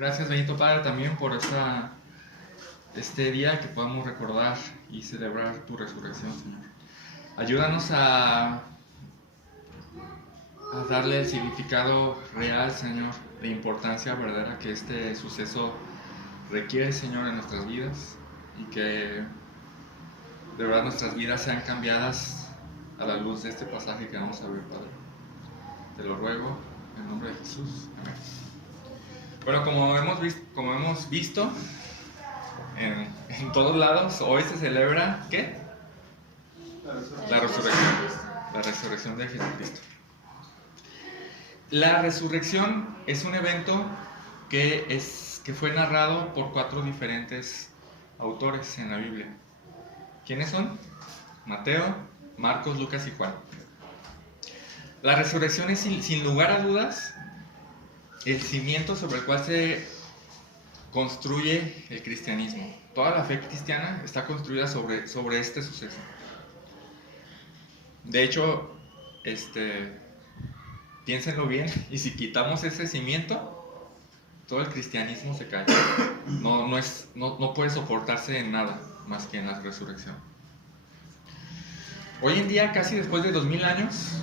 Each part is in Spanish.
Gracias, Benito Padre, también por este día que podamos recordar y celebrar tu resurrección, Señor. Ayúdanos a darle el significado real, Señor, de importancia verdadera que este suceso requiere, Señor, en nuestras vidas, y que de verdad nuestras vidas sean cambiadas a la luz de este pasaje que vamos a ver, Padre. Te lo ruego en el nombre de Jesús. Amén. Bueno, como hemos visto en todos lados, hoy se celebra, ¿qué? La resurrección. La resurrección de Jesucristo. La resurrección es un evento que fue narrado por 4 diferentes autores en la Biblia. ¿Quiénes son? Mateo, Marcos, Lucas y Juan. La resurrección es, sin lugar a dudas, el cimiento sobre el cual se construye el cristianismo. Toda la fe cristiana está construida sobre este suceso. De hecho, piénsenlo bien, y si quitamos ese cimiento, todo el cristianismo se cae. No puede soportarse en nada más que en la resurrección. Hoy en día, casi después de 2000 años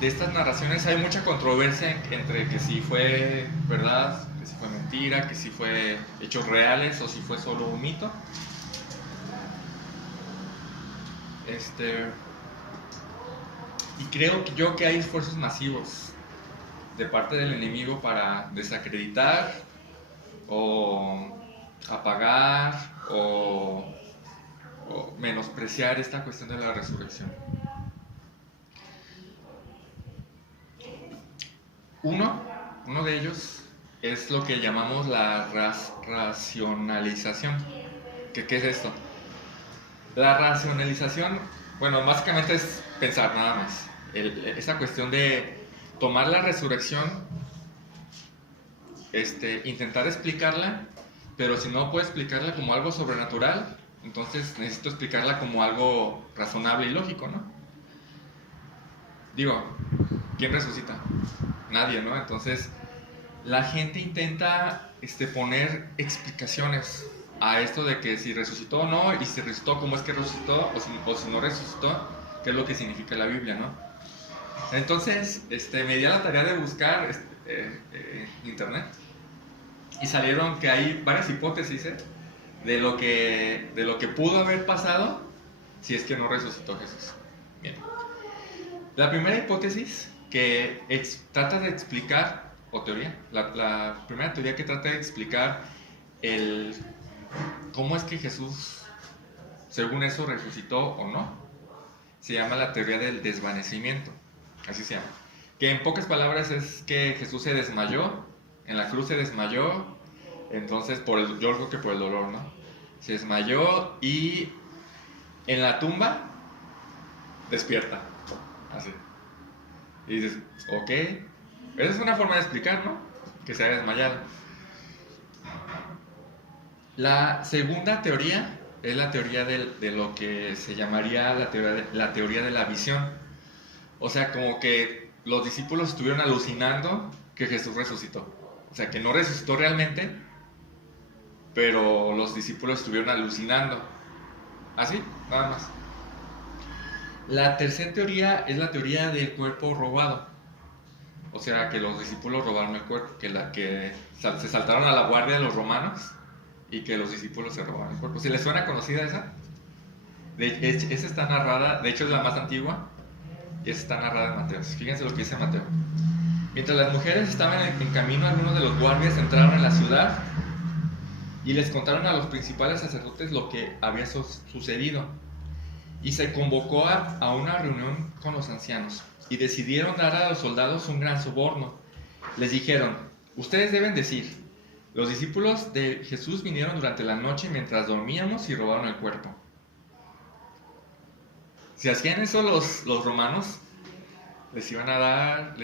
de estas narraciones, hay mucha controversia entre que si fue verdad, que si fue mentira, que si fue hechos reales o si fue solo un mito. Y creo que hay esfuerzos masivos de parte del enemigo para desacreditar o apagar o menospreciar esta cuestión de la resurrección. Uno de ellos es lo que llamamos la racionalización. ¿Qué es esto? La racionalización, bueno, básicamente es pensar nada más. Esa cuestión de tomar la resurrección, intentar explicarla, pero si no puedo explicarla como algo sobrenatural, entonces necesito explicarla como algo razonable y lógico, ¿no? Digo, ¿quién resucita? Nadie, ¿no? Entonces, la gente intenta poner explicaciones a esto de que si resucitó o no, y si resucitó, cómo es que resucitó, o si no resucitó, qué es lo que significa la Biblia, ¿no? Entonces, me di a la tarea de buscar internet, y salieron que hay varias hipótesis de lo que pudo haber pasado si es que no resucitó Jesús. Bien. La primera hipótesis que trata de explicar, o teoría, la primera teoría que trata de explicar cómo es que Jesús, según eso, resucitó o no, se llama la teoría del desvanecimiento, así se llama. Que en pocas palabras es que Jesús se desmayó, en la cruz se desmayó, entonces yo creo que por el dolor, ¿no? Se desmayó y en la tumba despierta, así. Y dices, ok, esa es una forma de explicar, ¿no? Que se haya desmayado. La segunda teoría es la teoría de lo que se llamaría la teoría de la visión. O sea, como que los discípulos estuvieron alucinando que Jesús resucitó. O sea, que no resucitó realmente, pero los discípulos estuvieron alucinando. Así, nada más. La tercera teoría es la teoría del cuerpo robado. O sea, que los discípulos robaron el cuerpo, que se saltaron a la guardia de los romanos y que los discípulos se robaron el cuerpo. ¿Se les suena conocida esa? Esa está narrada, de hecho es la más antigua, y esa está narrada en Mateo. Fíjense lo que dice Mateo. Mientras las mujeres estaban en camino, algunos de los guardias entraron en la ciudad y les contaron a los principales sacerdotes lo que había sucedido. Y se convocó a una reunión con los ancianos y decidieron dar a los soldados un gran soborno. Les dijeron, ustedes deben decir, los discípulos de Jesús vinieron durante la noche mientras dormíamos y robaron el cuerpo. Si hacían eso los romanos, les iban a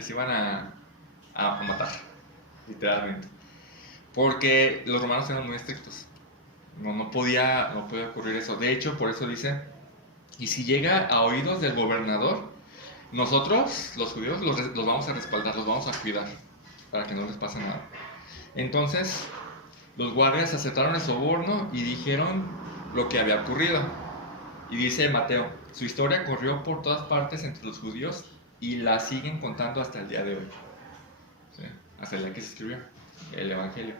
matar, literalmente. Porque los romanos eran muy estrictos. No podía ocurrir eso. De hecho, por eso dice, y si llega a oídos del gobernador, nosotros, los judíos, los vamos a respaldar, los vamos a cuidar. para que no les pase nada. Entonces, los guardias aceptaron el soborno y dijeron lo que había ocurrido. Y dice Mateo, su historia corrió por todas partes entre los judíos y la siguen contando hasta el día de hoy. ¿Sí? Hasta el día que se escribió el Evangelio.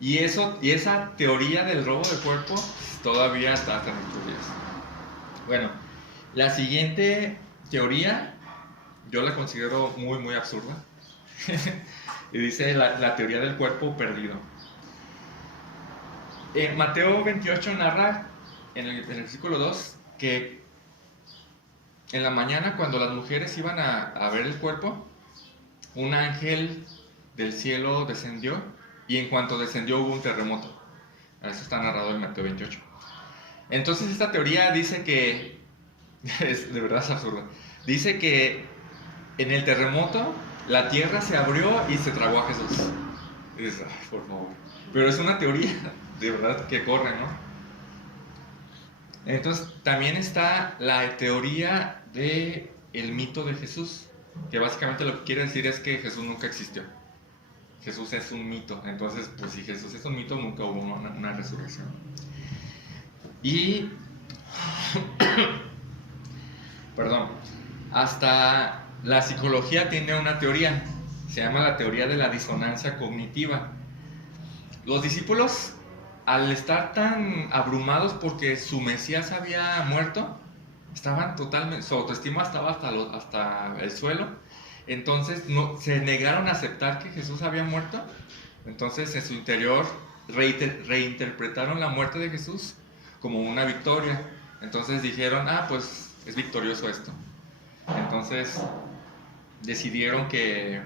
Y esa teoría del robo de cuerpo todavía está hasta nuestros días. Bueno, la siguiente teoría yo la considero muy, muy absurda. Y dice la teoría del cuerpo perdido. Mateo 28 narra en el versículo 2 que en la mañana, cuando las mujeres iban a ver el cuerpo, un ángel del cielo descendió y en cuanto descendió hubo un terremoto. Eso está narrado en Mateo 28. Entonces esta teoría dice que, de verdad es absurda, dice que en el terremoto la tierra se abrió y se tragó a Jesús. Y dices, ay, por favor. Pero es una teoría, de verdad, que corre, ¿no? Entonces también está la teoría del mito de Jesús, que básicamente lo que quiere decir es que Jesús nunca existió. Jesús es un mito. Entonces, pues si Jesús es un mito, nunca hubo una resurrección. Y perdón, hasta la psicología tiene una teoría, se llama la teoría de la disonancia cognitiva. Los discípulos, al estar tan abrumados porque su Mesías había muerto, estaban totalmente, su autoestima estaba hasta el suelo, entonces se negaron a aceptar que Jesús había muerto. Entonces en su interior reinterpretaron la muerte de Jesús como una victoria. Entonces dijeron, pues es victorioso esto. Entonces decidieron que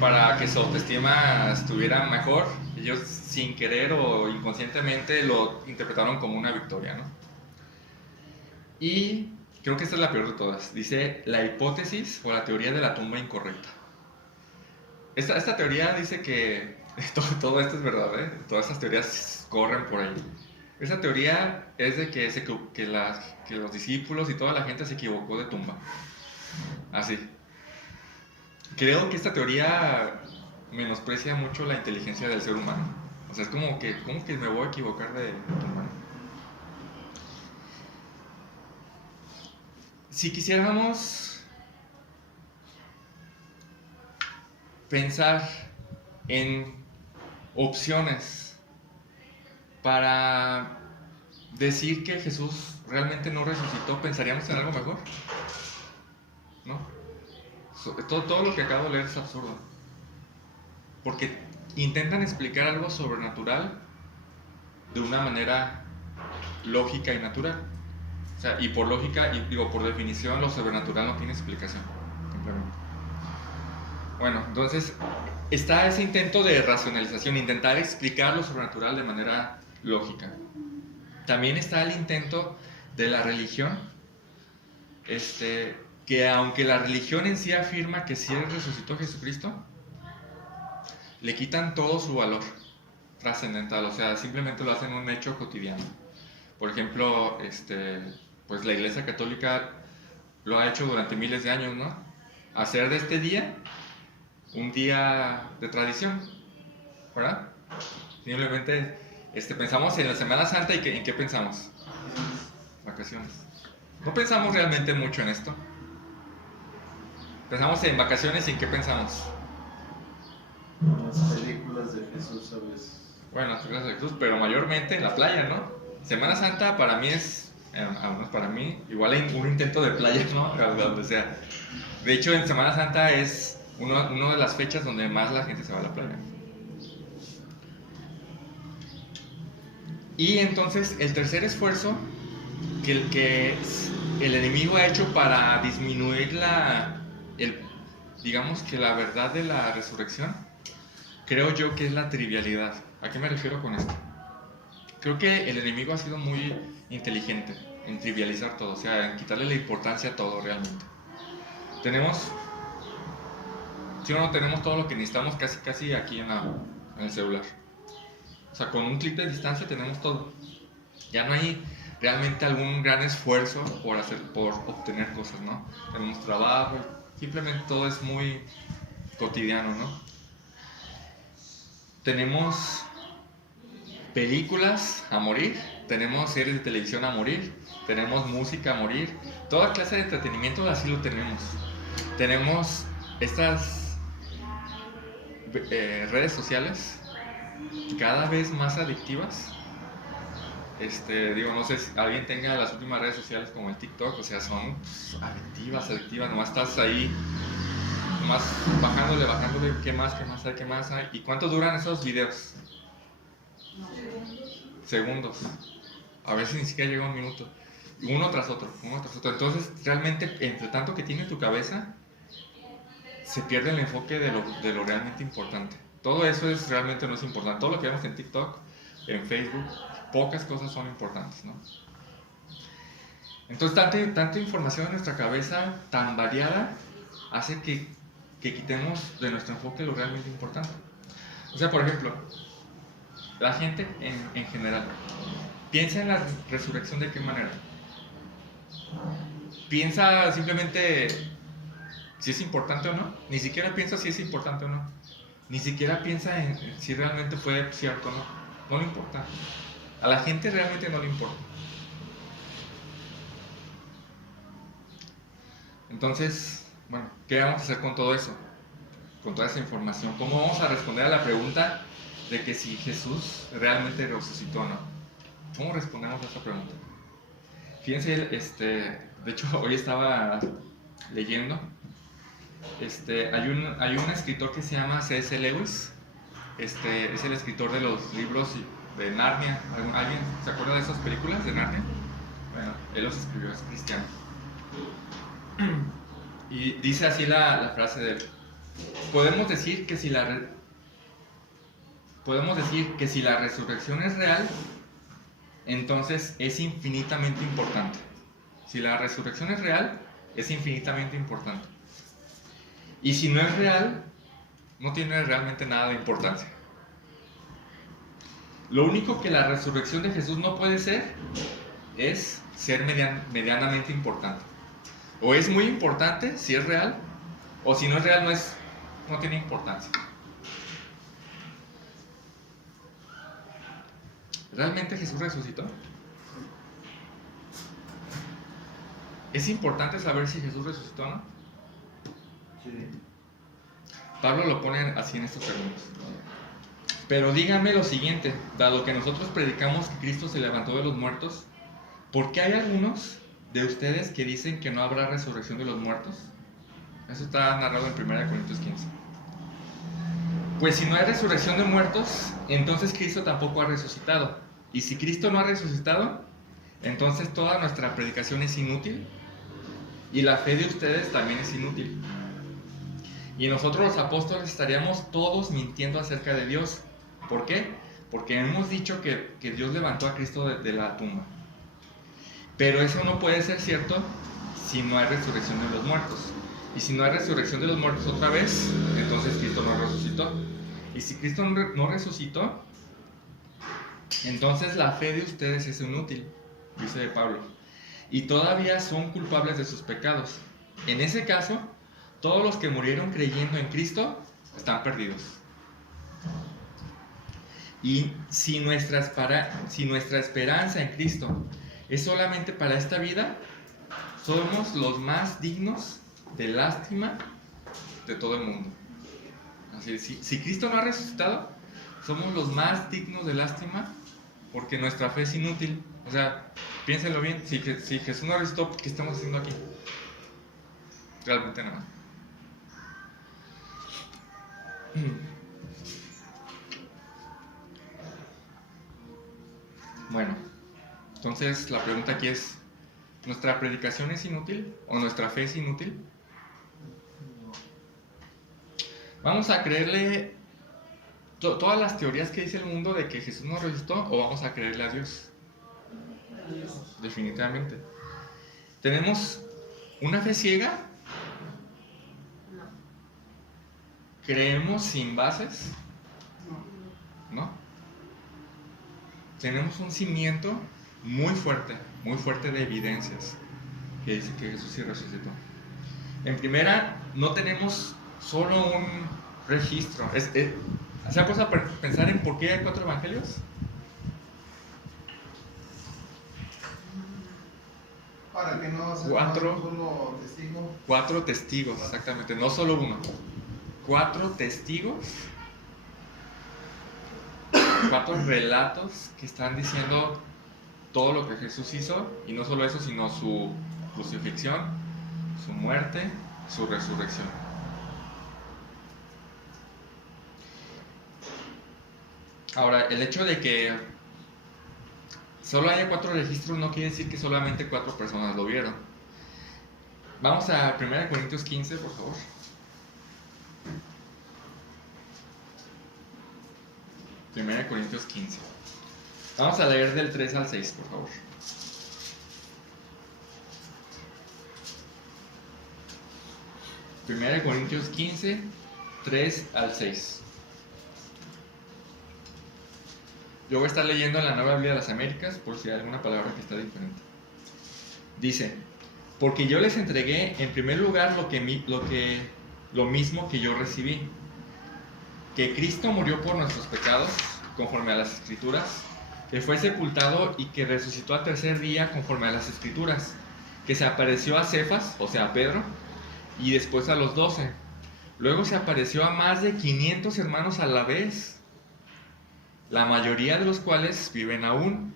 para que su autoestima estuviera mejor, ellos sin querer o inconscientemente lo interpretaron como una victoria, ¿no? Y creo que esta es la peor de todas. Dice la hipótesis o la teoría de la tumba incorrecta. Esta teoría dice que todo esto es verdad, ¿eh? Todas estas teorías corren por ahí. Esa teoría es de que los discípulos y toda la gente se equivocó de tumba. Así. Creo que esta teoría menosprecia mucho la inteligencia del ser humano. O sea, es como que me voy a equivocar de tumba. Si quisiéramos pensar en opciones para decir que Jesús realmente no resucitó, ¿pensaríamos en algo mejor? ¿No? Todo lo que acabo de leer es absurdo. Porque intentan explicar algo sobrenatural de una manera lógica y natural. O sea, y por lógica, por definición, lo sobrenatural no tiene explicación. Simplemente. Bueno, entonces está ese intento de racionalización, intentar explicar lo sobrenatural de manera lógica. También está el intento de la religión, que aunque la religión en sí afirma que sí resucitó Jesucristo, le quitan todo su valor trascendental, o sea, simplemente lo hacen un hecho cotidiano. Por ejemplo, pues la Iglesia Católica lo ha hecho durante miles de años, ¿no? Hacer de este día un día de tradición, ¿verdad? Simplemente pensamos en la Semana Santa y ¿en qué pensamos? Vacaciones. No pensamos realmente mucho en esto. Pensamos en vacaciones y ¿en qué pensamos? Las películas de Jesús a veces. Bueno, las películas de Jesús, pero mayormente en la playa, ¿no? Semana Santa para mí es, al menos para mí, igual hay un intento de playa, ¿no? Donde sea. De hecho, en Semana Santa es una de las fechas donde más la gente se va a la playa. Y entonces, el tercer esfuerzo que el enemigo ha hecho para disminuir digamos que la verdad de la resurrección, creo yo que es la trivialidad. ¿A qué me refiero con esto? Creo que el enemigo ha sido muy inteligente en trivializar todo, o sea, en quitarle la importancia a todo realmente. Tenemos todo lo que necesitamos casi aquí en el celular. O sea, con un clic de distancia tenemos todo. Ya no hay realmente algún gran esfuerzo por obtener cosas, ¿no? Tenemos trabajo, simplemente todo es muy cotidiano, ¿no? Tenemos películas a morir, tenemos series de televisión a morir, tenemos música a morir, toda clase de entretenimiento así lo tenemos. Tenemos estas redes sociales cada vez más adictivas. No sé si alguien tenga las últimas redes sociales como el TikTok, o sea, son adictivas, nomás estás ahí, nomás bajándole, qué más hay, ¿y cuánto duran esos videos? Segundos, a veces ni siquiera llega un minuto, uno tras otro, entonces realmente entre tanto que tiene tu cabeza, se pierde el enfoque de lo realmente importante. Todo eso realmente no es importante, todo lo que vemos en TikTok, en Facebook, pocas cosas son importantes, ¿no? Entonces tanta información en nuestra cabeza, tan variada, hace que quitemos de nuestro enfoque lo realmente importante. O sea, por ejemplo, la gente en general piensa en la resurrección de qué manera. Piensa simplemente si es importante o no, ni siquiera piensa si es importante o no, ni siquiera piensa en si realmente fue cierto o no, no le importa. A la gente realmente no le importa. Entonces, bueno, ¿qué vamos a hacer con todo eso? Con toda esa información. ¿Cómo vamos a responder a la pregunta de que si Jesús realmente resucitó o no? ¿Cómo respondemos a esa pregunta? Fíjense, de hecho, hoy estaba leyendo. Hay un escritor que se llama C.S. Lewis. Es el escritor de los libros de Narnia. ¿Alguien se acuerda de esas películas de Narnia? Bueno, él los escribió, es cristiano. Y dice así la frase de él: podemos decir que si la resurrección es real, entonces es infinitamente importante. Si la resurrección es real, es infinitamente importante. Y si no es real, no tiene realmente nada de importancia. Lo único que la resurrección de Jesús no puede ser es ser medianamente importante. O es muy importante si es real, o si no es real no tiene importancia. ¿Realmente Jesús resucitó? ¿Es importante saber si Jesús resucitó o no? Sí. Pablo lo pone así en estos términos. Pero díganme lo siguiente: dado que nosotros predicamos que Cristo se levantó de los muertos, ¿por qué hay algunos de ustedes que dicen que no habrá resurrección de los muertos? Eso está narrado en 1 Corintios 15. Pues si no hay resurrección de muertos, entonces Cristo tampoco ha resucitado. Y si Cristo no ha resucitado, entonces toda nuestra predicación es inútil, y la fe de ustedes también es inútil. Y nosotros los apóstoles estaríamos todos mintiendo acerca de Dios. ¿Por qué? Porque hemos dicho que Dios levantó a Cristo de la tumba. Pero eso no puede ser cierto si no hay resurrección de los muertos. Y si no hay resurrección de los muertos otra vez, entonces Cristo no resucitó. Y si Cristo no resucitó, entonces la fe de ustedes es inútil, dice Pablo. Y todavía son culpables de sus pecados. En ese caso, todos los que murieron creyendo en Cristo están perdidos. Y si nuestra esperanza en Cristo es solamente para esta vida, somos los más dignos de lástima de todo el mundo. Así es, si Cristo no ha resucitado, somos los más dignos de lástima porque nuestra fe es inútil. O sea, piénsenlo bien, si Jesús no resucitó, ¿qué estamos haciendo aquí? Realmente nada. Bueno, entonces la pregunta aquí es: ¿nuestra predicación es inútil o nuestra fe es inútil? ¿Vamos a creerle todas las teorías que dice el mundo de que Jesús no resucitó, o vamos a creerle a Dios? Definitivamente. ¿Tenemos una fe ciega? ¿Creemos sin bases? ¿No? ¿Tenemos un cimiento muy fuerte de evidencias que dice que Jesús sí resucitó. En primera, no tenemos solo un registro. ¿Se ha puesto a pensar en por qué hay 4 evangelios? Para que no sea 4 un solo testigo. 4 testigos, exactamente, no solo uno. 4 testigos, 4 relatos que están diciendo todo lo que Jesús hizo, y no solo eso, sino su crucifixión, su muerte, su resurrección. Ahora, el hecho de que solo haya 4 registros no quiere decir que solamente 4 personas lo vieron. Vamos a 1 Corintios 15, por favor. 1 Corintios 15. Vamos a leer del 3 al 6, por favor. Primera Corintios 15, 3 al 6. Yo voy a estar leyendo en la Nueva Biblia de las Américas, por si hay alguna palabra que está diferente. Dice: porque yo les entregué en primer lugar lo mismo que yo recibí, que Cristo murió por nuestros pecados, conforme a las Escrituras, que fue sepultado y que resucitó al tercer día, conforme a las Escrituras, que se apareció a Cefas, o sea, a Pedro, y después a los 12. Luego se apareció a más de 500 hermanos a la vez, la mayoría de los cuales viven aún,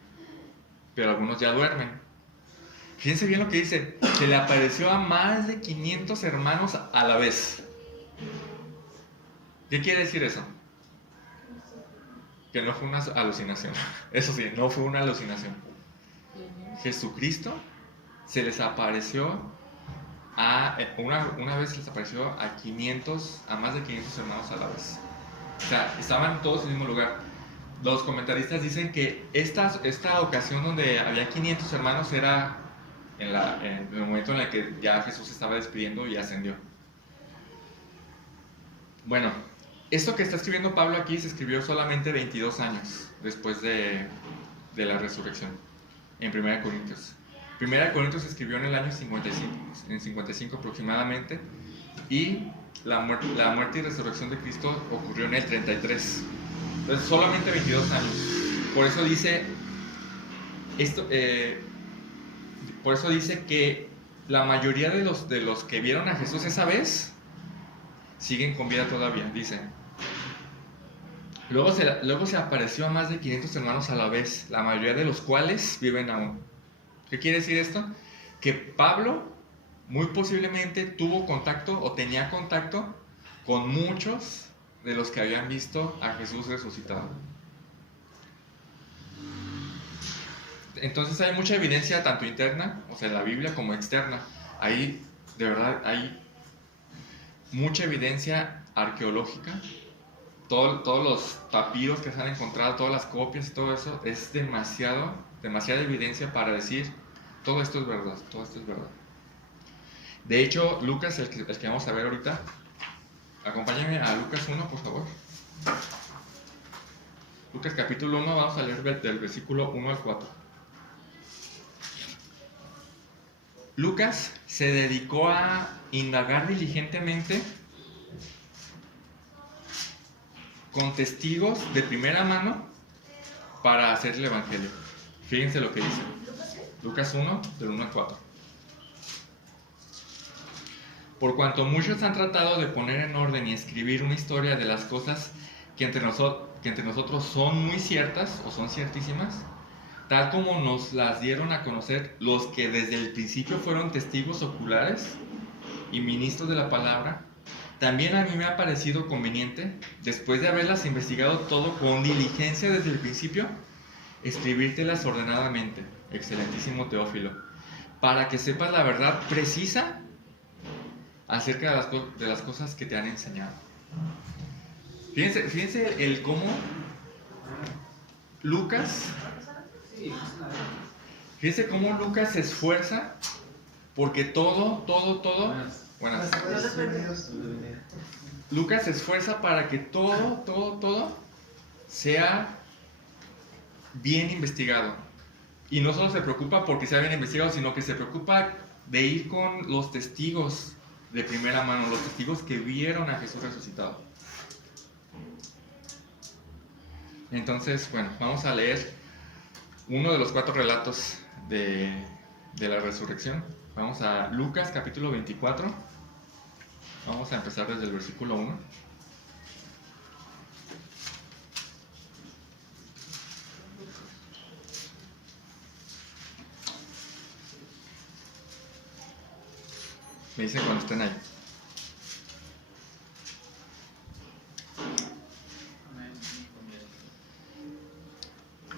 pero algunos ya duermen. Fíjense bien lo que dice: se le apareció a más de 500 hermanos a la vez. ¿Qué quiere decir eso? Que no fue una alucinación. Eso sí, no fue una alucinación. Jesucristo se les apareció una vez, les apareció a más de 500 hermanos a la vez. O sea, estaban todos en el mismo lugar. Los comentaristas dicen que esta ocasión donde había 500 hermanos era en el momento en el que ya Jesús se estaba despidiendo y ascendió. Bueno, esto que está escribiendo Pablo aquí se escribió solamente 22 años después de la resurrección, en 1 Corintios. 1 Corintios se escribió en el año 55 aproximadamente, y la muerte y resurrección de Cristo ocurrió en el 33. Entonces, solamente 22 años. Por eso dice que la mayoría de los que vieron a Jesús esa vez siguen con vida todavía, dice. Luego se apareció a más de 500 hermanos a la vez, la mayoría de los cuales viven aún. ¿Qué quiere decir esto? Que Pablo muy posiblemente tuvo contacto o tenía contacto con muchos de los que habían visto a Jesús resucitado. Entonces hay mucha evidencia, tanto interna, o sea, en la Biblia, como externa. Ahí, de verdad, hay mucha evidencia arqueológica. Todos los papiros que se han encontrado, todas las copias y todo eso, es demasiada evidencia para decir: todo esto es verdad, todo esto es verdad. De hecho, Lucas, el que vamos a ver ahorita, acompáñame a Lucas 1, por favor. Lucas capítulo 1, vamos a leer del versículo 1 al 4. Lucas se dedicó a indagar diligentemente con testigos de primera mano para hacer el evangelio. Fíjense lo que dice Lucas 1, del 1 al 4. Por cuanto muchos han tratado de poner en orden y escribir una historia de las cosas que entre nosotros son muy ciertas o son ciertísimas, tal como nos las dieron a conocer los que desde el principio fueron testigos oculares y ministros de la palabra, también a mí me ha parecido conveniente, después de haberlas investigado todo con diligencia desde el principio, escribírtelas ordenadamente, excelentísimo Teófilo, para que sepas la verdad precisa acerca de las cosas que te han enseñado. Fíjense el cómo Lucas se esfuerza porque todo. Buenas. Lucas se esfuerza para que todo sea bien investigado Y no solo se preocupa porque se habían investigado, sino que se preocupa de ir con los testigos de primera mano, los testigos que vieron a Jesús resucitado. Entonces, bueno, vamos a leer uno de los 4 relatos de la resurrección. Vamos a Lucas capítulo 24. Vamos a empezar desde el versículo 1. Me dicen cuando estén ahí.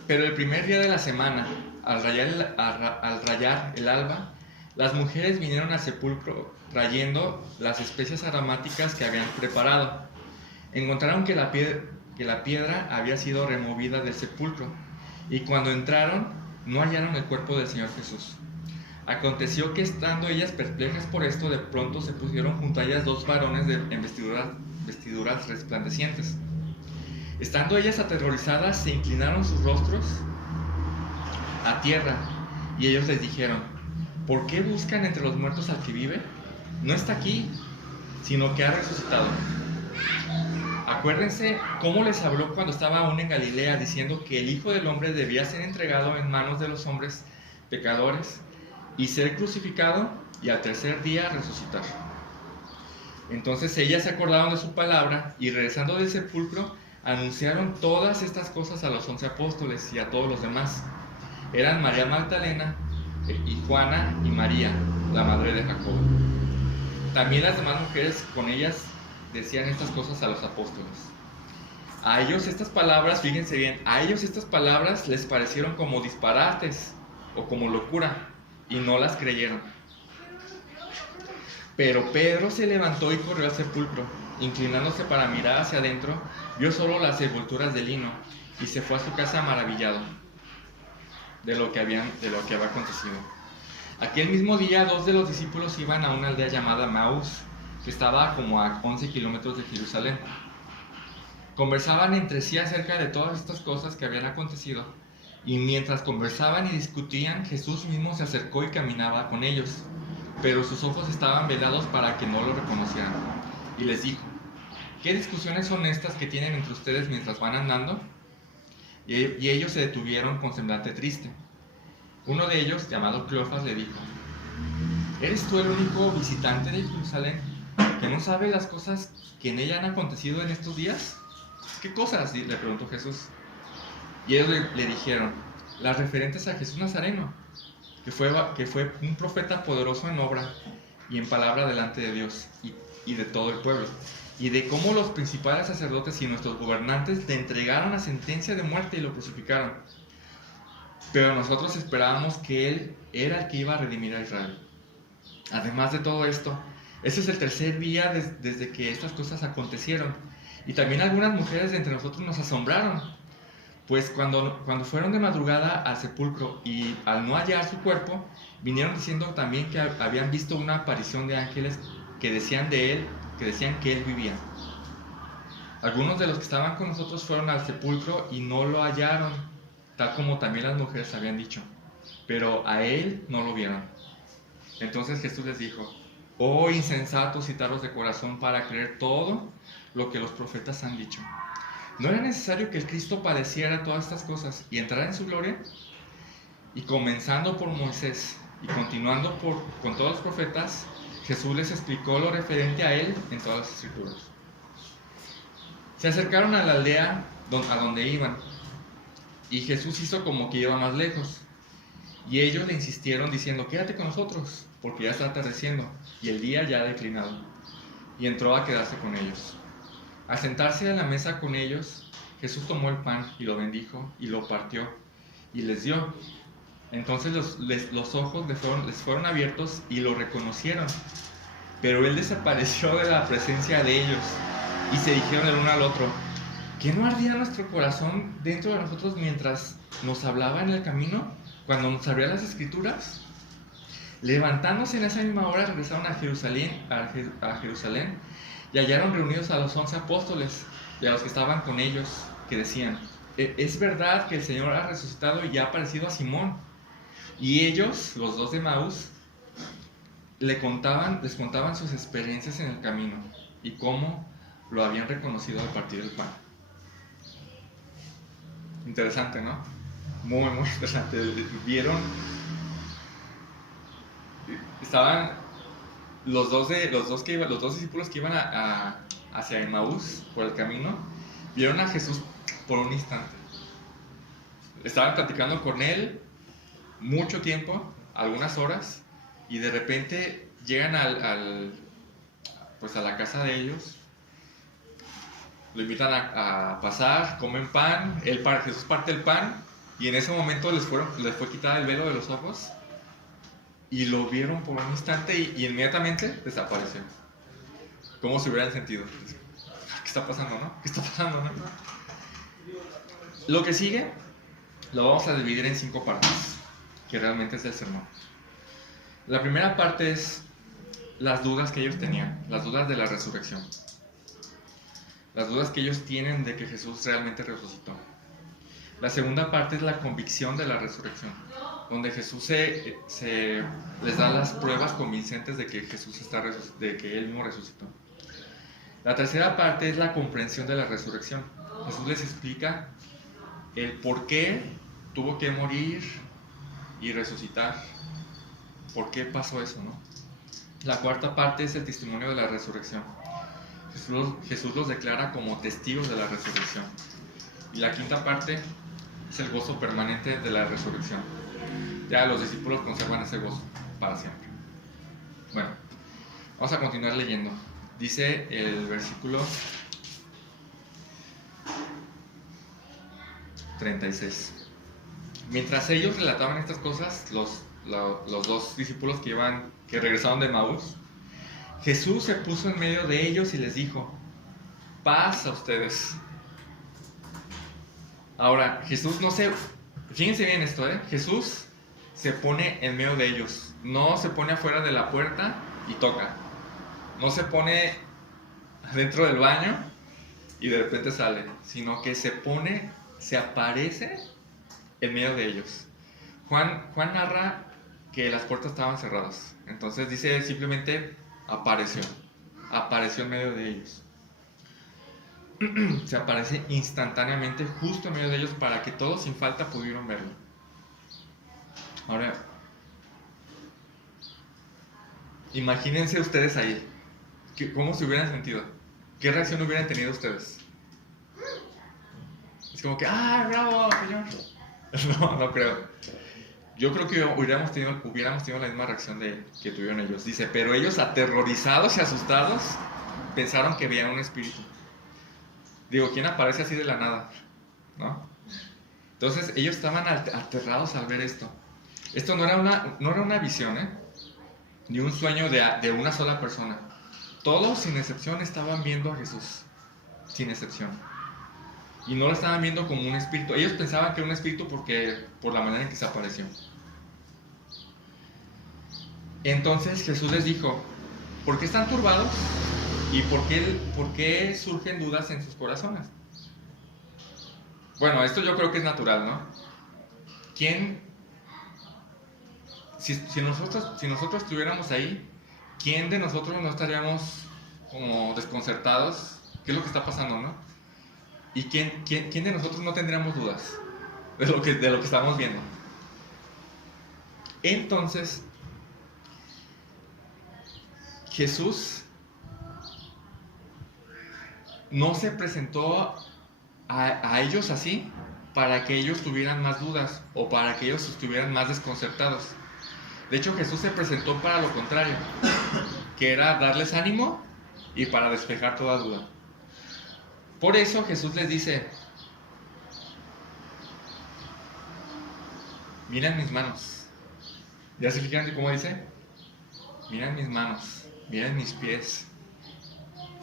Pero el primer día de la semana, al rayar el alba, las mujeres vinieron al sepulcro trayendo las especias aromáticas que habían preparado. Encontraron que la piedra había sido removida del sepulcro, y cuando entraron no hallaron el cuerpo del Señor Jesús. Aconteció que estando ellas perplejas por esto, de pronto se pusieron junto a ellas 2 varones en vestiduras resplandecientes. Estando ellas aterrorizadas, se inclinaron sus rostros a tierra, y ellos les dijeron: ¿por qué buscan entre los muertos al que vive? No está aquí, sino que ha resucitado. Acuérdense cómo les habló cuando estaba aún en Galilea, diciendo que el Hijo del Hombre debía ser entregado en manos de los hombres pecadores y ser crucificado, y al tercer día resucitar. Entonces ellas se acordaron de su palabra, y regresando del sepulcro anunciaron todas estas cosas a los 11 apóstoles y a todos los demás. Eran María Magdalena y Juana y María, la madre de Jacobo. También las demás mujeres con ellas decían estas cosas a los apóstoles. A ellos estas palabras, fíjense bien, a ellos estas palabras les parecieron como disparates o como locura, y no las creyeron. Pero Pedro se levantó y corrió al sepulcro. Inclinándose para mirar hacia adentro, vio solo las envolturas de lino, y se fue a su casa maravillado de lo que había acontecido. Aquel mismo día 2 de los discípulos iban a una aldea llamada Maús, que estaba como a 11 kilómetros de Jerusalén. Conversaban entre sí acerca de todas estas cosas que habían acontecido, y mientras conversaban y discutían, Jesús mismo se acercó y caminaba con ellos, pero sus ojos estaban velados para que no lo reconocieran. Y les dijo: ¿qué discusiones son estas que tienen entre ustedes mientras van andando? Y ellos se detuvieron con semblante triste. Uno de ellos, llamado Cleofas, le dijo: ¿eres tú el único visitante de Jerusalén que no sabe las cosas que en ella han acontecido en estos días? ¿Qué cosas?, le preguntó Jesús. Y ellos le dijeron: las referentes a Jesús Nazareno, que fue un profeta poderoso en obra y en palabra delante de Dios y de todo el pueblo, y de cómo los principales sacerdotes y nuestros gobernantes le entregaron la sentencia de muerte y lo crucificaron. Pero nosotros esperábamos que Él era el que iba a redimir a Israel. Además de todo esto, este es el tercer día desde que estas cosas acontecieron, y también algunas mujeres de entre nosotros nos asombraron, pues cuando fueron de madrugada al sepulcro y al no hallar su cuerpo, vinieron diciendo también que habían visto una aparición de ángeles que decían que él vivía. Algunos de los que estaban con nosotros fueron al sepulcro y no lo hallaron, tal como también las mujeres habían dicho, pero a él no lo vieron. Entonces Jesús les dijo: oh insensatos y tardos de corazón para creer todo lo que los profetas han dicho. ¿No era necesario que el Cristo padeciera todas estas cosas y entrara en su gloria? Y comenzando por Moisés y continuando con todos los profetas, Jesús les explicó lo referente a él en todas las escrituras. Se acercaron a la aldea a donde iban, y Jesús hizo como que iba más lejos. Y ellos le insistieron diciendo: quédate con nosotros, porque ya está atardeciendo y el día ya ha declinado. Y entró a quedarse con ellos. Al sentarse a la mesa con ellos, Jesús tomó el pan y lo bendijo y lo partió y les dio. Entonces los ojos les fueron abiertos y lo reconocieron. Pero él desapareció de la presencia de ellos, y se dijeron el uno al otro: ¿qué no ardía nuestro corazón dentro de nosotros mientras nos hablaba en el camino, cuando nos abría las escrituras? Levantándose en esa misma hora, regresaron a Jerusalén y hallaron reunidos a los 11 apóstoles y a los que estaban con ellos, que decían: es verdad que el Señor ha resucitado y ha aparecido a Simón. Y ellos, los dos de Maús, les contaban sus experiencias en el camino y cómo lo habían reconocido al partir el pan. Interesante, ¿no? Muy, muy interesante. Vieron, estaban los dos discípulos que iban hacia Emaús por el camino, vieron a Jesús por un instante. Estaban platicando con él mucho tiempo, algunas horas, y de repente llegan pues a la casa de ellos, lo invitan a pasar, comen pan, Jesús parte el pan, y en ese momento les fue quitada el velo de los ojos, y lo vieron por un instante y inmediatamente desapareció. ¿Cómo se hubieran sentido? ¿Qué está pasando, no? ¿Qué está pasando, no? Lo que sigue lo vamos a dividir en 5 partes, que realmente es el sermón. La primera parte es las dudas que ellos tenían, las dudas de la resurrección. Las dudas que ellos tienen de que Jesús realmente resucitó. La segunda parte es la convicción de la resurrección, donde Jesús les da las pruebas convincentes de que de que Él mismo resucitó. La tercera parte es la comprensión de la resurrección. Jesús les explica el por qué tuvo que morir y resucitar. ¿Por qué pasó eso, no? La cuarta parte es el testimonio de la resurrección. Jesús los declara como testigos de la resurrección. Y la quinta parte es el gozo permanente de la resurrección. Ya los discípulos conservan ese gozo para siempre. Bueno, vamos a continuar leyendo. Dice el versículo 36. Mientras ellos relataban estas cosas, los dos discípulos que regresaron de Emaús, Jesús se puso en medio de ellos y les dijo: paz a ustedes. Ahora, Jesús fíjense bien esto, Jesús se pone en medio de ellos, no se pone afuera de la puerta y toca, no se pone dentro del baño y de repente sale, sino que se aparece en medio de ellos. Juan narra que las puertas estaban cerradas, entonces dice simplemente apareció en medio de ellos. Se aparece instantáneamente justo en medio de ellos para que todos sin falta pudieran verlo. Ahora, imagínense ustedes ahí, ¿cómo se hubieran sentido? ¿Qué reacción hubieran tenido ustedes? Es como que, ¡ah, bravo, señor! No creo. Yo creo que hubiéramos tenido la misma reacción que tuvieron ellos. Dice, pero ellos, aterrorizados y asustados, pensaron que veían un espíritu. Digo, ¿quién aparece así de la nada? ¿No? Entonces ellos estaban aterrados al ver esto. Esto no era una visión, ni un sueño de una sola persona. Todos, sin excepción, estaban viendo a Jesús. Sin excepción. Y no lo estaban viendo como un espíritu. Ellos pensaban que era un espíritu por la manera en que se apareció. Entonces Jesús les dijo: ¿por qué están turbados? ¿Y por qué surgen dudas en sus corazones? Bueno, esto yo creo que es natural, ¿no? Si nosotros estuviéramos ahí, ¿quién de nosotros no estaríamos como desconcertados? ¿Qué es lo que está pasando, no? ¿Y quién de nosotros no tendríamos dudas de lo que estamos viendo? Entonces, Jesús no se presentó a ellos así para que ellos tuvieran más dudas o para que ellos estuvieran más desconcertados. De hecho, Jesús se presentó para lo contrario, que era darles ánimo y para despejar toda duda. Por eso Jesús les dice: miren mis manos. ¿Ya se fijan cómo dice? Miren mis manos, miren mis pies,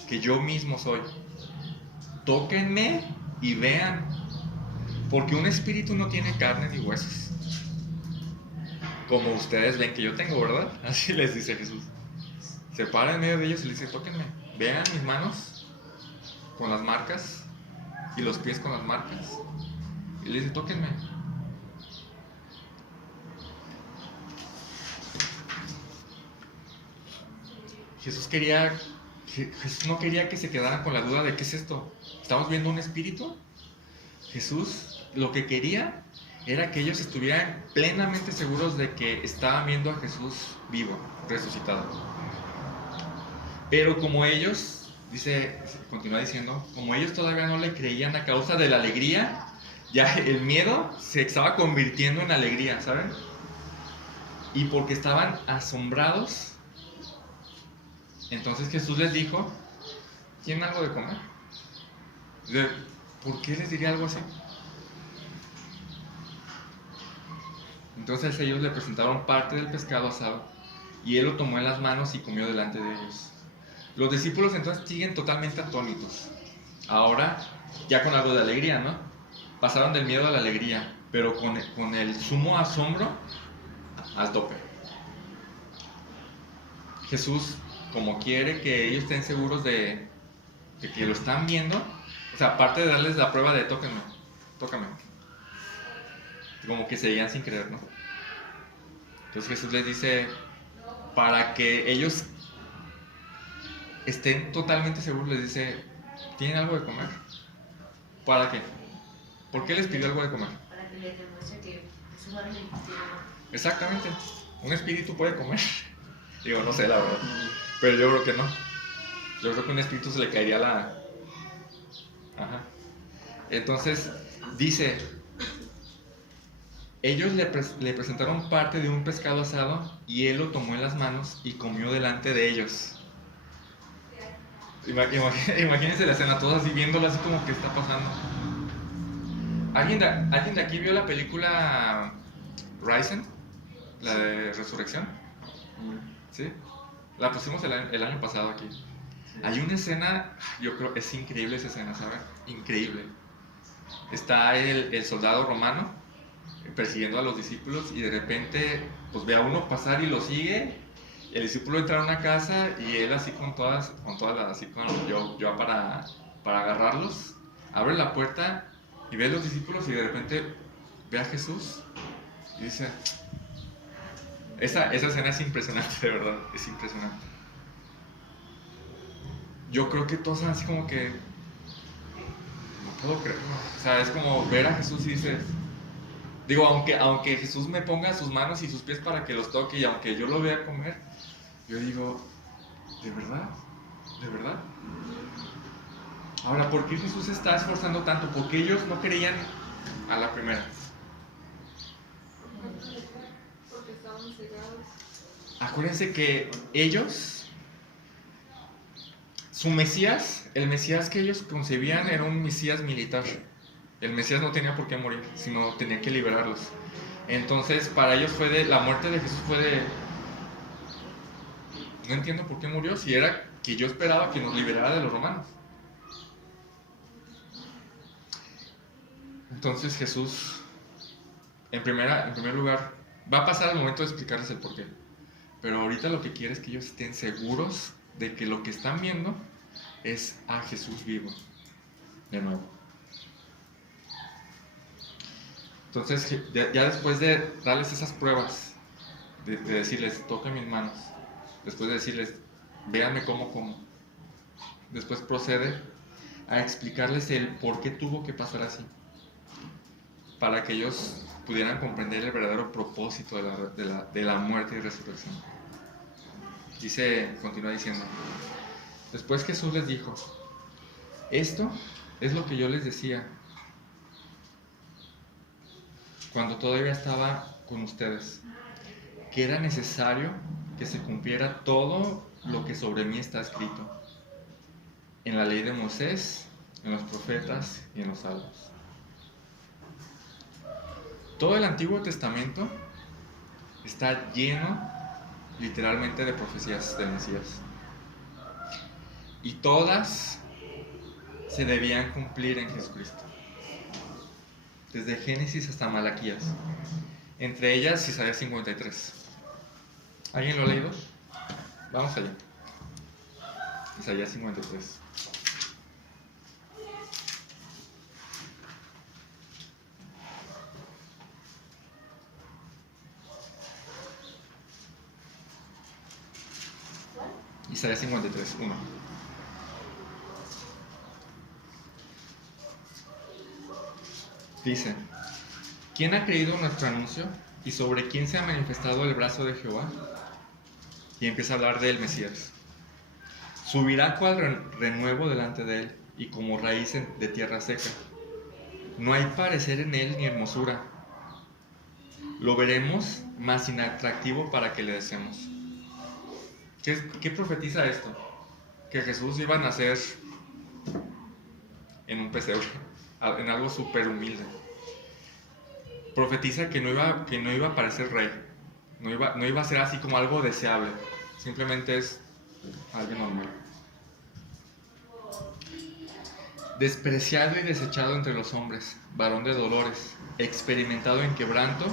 que yo mismo soy. Tóquenme y vean, porque un espíritu no tiene carne ni huesos, como ustedes ven que yo tengo, ¿verdad? Así les dice Jesús. Se para en medio de ellos y les dice: tóquenme, vean mis manos con las marcas y los pies con las marcas. Y les dice: tóquenme. Jesús no quería que se quedaran con la duda de qué es esto. ¿Estamos viendo un espíritu? Jesús lo que quería era que ellos estuvieran plenamente seguros de que estaban viendo a Jesús vivo, resucitado. Pero como ellos, continúa diciendo, como ellos todavía no le creían a causa de la alegría, ya el miedo se estaba convirtiendo en alegría, ¿saben? Y porque estaban asombrados, entonces Jesús les dijo, ¿tienen algo de comer? ¿Por qué les diría algo así? Entonces ellos le presentaron parte del pescado asado y él lo tomó en las manos y comió delante de ellos. Los discípulos entonces siguen totalmente atónitos. Ahora ya con algo de alegría, ¿no? Pasaron del miedo a la alegría, pero con el sumo asombro al tope. Jesús, como quiere que ellos estén seguros de que lo están viendo, o sea, aparte de darles la prueba de tócame, como que seguían sin creer, ¿no? Entonces Jesús les dice, para que ellos estén totalmente seguros, les dice, ¿tienen algo de comer? ¿Para qué? ¿Por qué les pidió algo de comer? Para que les demuestre que es humano y tiene. Exactamente, un espíritu puede comer. Digo, no sé la verdad, pero yo creo que no. Yo creo que a un espíritu se le caería la... Ajá. Entonces, dice, ellos le presentaron parte de un pescado asado y él lo tomó en las manos y comió delante de ellos. Imagínense la escena, todos así viéndolo así como que está pasando. ¿Alguien de aquí vio la película Risen? La de Resurrección. ¿Sí? La pusimos el año pasado aquí. Hay una escena, yo creo, es increíble esa escena, ¿saben? Increíble. Está el soldado romano persiguiendo a los discípulos y de repente pues ve a uno pasar y lo sigue. El discípulo entra a una casa y él así con todas las, así con yo para agarrarlos, abre la puerta y ve a los discípulos y de repente ve a Jesús y dice, esa escena es impresionante, de verdad, es impresionante. Yo creo que todos son así como que, no puedo creerlo, o sea, es como ver a Jesús y dices, digo, aunque Jesús me ponga sus manos y sus pies para que los toque y aunque yo lo vea comer, yo digo, ¿de verdad? ¿De verdad? Ahora, ¿por qué Jesús se está esforzando tanto? Porque ellos no creían a la primera. Porque estaban cegados. Acuérdense que ellos, su Mesías, el Mesías que ellos concebían era un Mesías militar. El Mesías no tenía por qué morir, sino tenía que liberarlos. Entonces, para ellos la muerte de Jesús fue de... No entiendo por qué murió, si era que yo esperaba que nos liberara de los romanos. Entonces Jesús, en primer lugar, va a pasar el momento de explicarles el porqué. Pero ahorita lo que quiere es que ellos estén seguros de que lo que están viendo es a Jesús vivo, de nuevo. Entonces, ya después de darles esas pruebas, de decirles, toquen mis manos, después de decirles, véanme cómo como, después procede a explicarles el por qué tuvo que pasar así, para que ellos pudieran comprender el verdadero propósito de la muerte y resurrección. Continúa diciendo, después Jesús les dijo, esto es lo que yo les decía cuando todavía estaba con ustedes, que era necesario que se cumpliera todo lo que sobre mí está escrito, en la ley de Moisés, en los profetas y en los salmos. Todo el Antiguo Testamento está lleno literalmente de profecías del Mesías. Y todas se debían cumplir en Jesucristo. Desde Génesis hasta Malaquías. Entre ellas Isaías 53. ¿Alguien lo ha leído? Vamos allá. Isaías 53. Isaías 53, 1. Dice: ¿Quién ha creído nuestro anuncio? ¿Y sobre quién se ha manifestado el brazo de Jehová? Y empieza a hablar del Mesías. Subirá cual renuevo delante de él, y como raíz de tierra seca. No hay parecer en él ni hermosura. Lo veremos, más inatractivo para que le deseemos. ¿Qué profetiza esto? Que Jesús iba a nacer en un pesebre, en algo súper humilde. Profetiza que no iba a parecer rey, no iba a ser así como algo deseable, simplemente es algo normal. Despreciado y desechado entre los hombres, varón de dolores, experimentado en quebranto,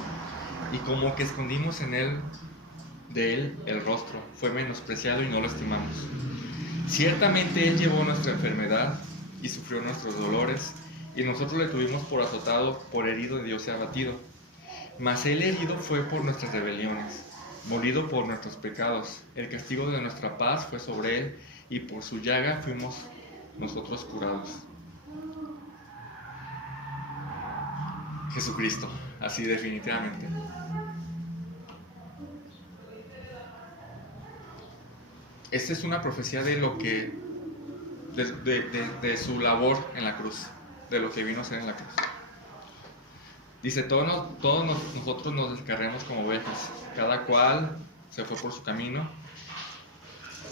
y como que escondimos de él el rostro, fue menospreciado y no lo estimamos. Ciertamente él llevó nuestra enfermedad y sufrió nuestros dolores, y nosotros le tuvimos por azotado, por herido de Dios y abatido. Mas él herido fue por nuestras rebeliones, molido por nuestros pecados. El castigo de nuestra paz fue sobre él, y por su llaga fuimos nosotros curados. Jesucristo, así definitivamente. Esta es una profecía de lo que de su labor en la cruz, de lo que vino a hacer en la cruz. Dice: todos nosotros nos descarriamos como ovejas, cada cual se fue por su camino,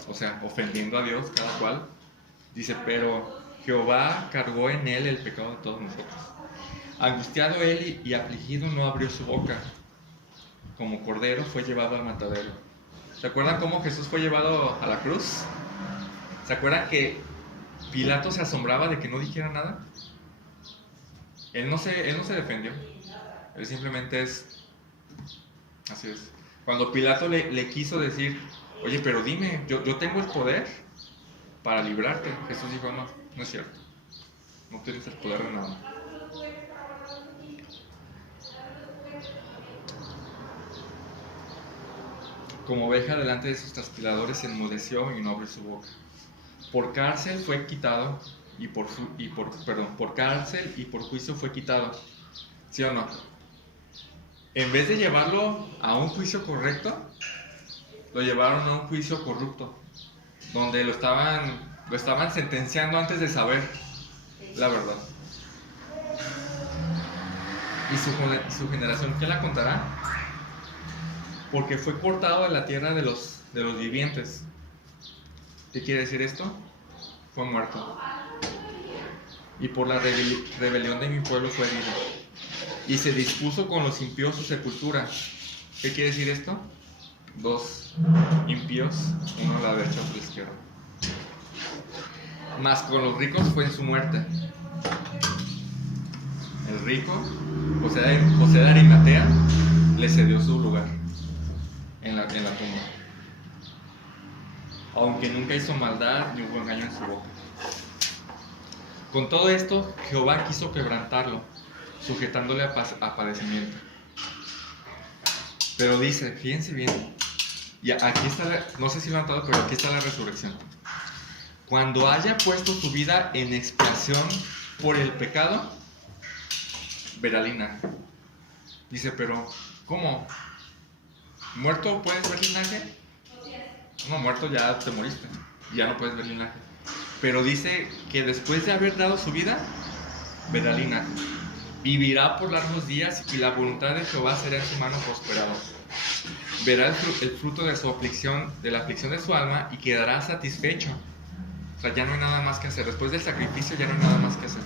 o sea, ofendiendo a Dios cada cual. Dice: pero Jehová cargó en él el pecado de todos nosotros. Angustiado él y afligido no abrió su boca. Como cordero fue llevado al matadero. ¿Se acuerdan cómo Jesús fue llevado a la cruz? ¿Se acuerdan que Pilato se asombraba de que no dijera nada? Él no se defendió. Él simplemente es... Así es. Cuando Pilato le quiso decir: oye, pero dime, yo tengo el poder para librarte. Jesús dijo: no es cierto. No tienes el poder de nada. Como oveja delante de sus trasquiladores se enmudeció y no abrió su boca. Por cárcel fue quitado por cárcel y por juicio fue quitado. ¿Sí o no? En vez de llevarlo a un juicio correcto, lo llevaron a un juicio corrupto, donde lo estaban sentenciando antes de saber la verdad. ¿Y su generación qué la contará? Porque fue cortado de la tierra de los vivientes. ¿Qué quiere decir esto? Fue muerto. Y por la rebelión de mi pueblo fue herido. Y se dispuso con los impíos su sepultura. ¿Qué quiere decir esto? 2 impíos, uno a la derecha y otro a la izquierda. Mas con los ricos fue en su muerte. El rico, José de Arimatea, le cedió su lugar en la tumba, aunque nunca hizo maldad ni hubo engaño en su boca. Con todo esto, Jehová quiso quebrantarlo, sujetándole a padecimiento. Pero dice, fíjense bien, y aquí está, no sé si lo han notado, pero aquí está la resurrección. Cuando haya puesto su vida en expiación por el pecado, verá linaje. Dice, pero ¿cómo? ¿Muerto puedes ver linaje? No, muerto ya te moriste, ya no puedes ver linaje. Pero dice que después de haber dado su vida, verá linaje. Vivirá por largos días y la voluntad de Jehová será en su mano prosperado. Verá el fruto de su aflicción, de la aflicción de su alma, y quedará satisfecho. O sea, ya no hay nada más que hacer. Después del sacrificio ya no hay nada más que hacer.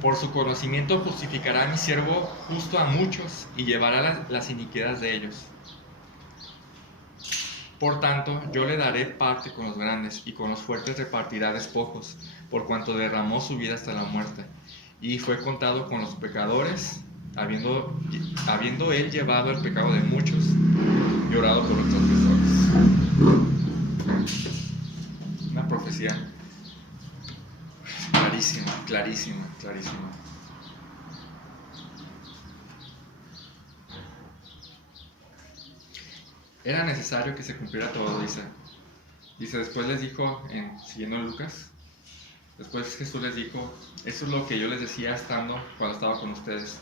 Por su conocimiento justificará a mi siervo justo a muchos y llevará las iniquidades de ellos. Por tanto, yo le daré parte con los grandes y con los fuertes repartirá despojos, por cuanto derramó su vida hasta la muerte. Y fue contado con los pecadores, habiendo él llevado el pecado de muchos y orado por los transgresores. Una profecía clarísima, clarísima, clarísima. era necesario que se cumpliera todo, dice. Dice, después les dijo, siguiendo en Lucas, después Jesús les dijo, eso es lo que yo les decía cuando estaba con ustedes,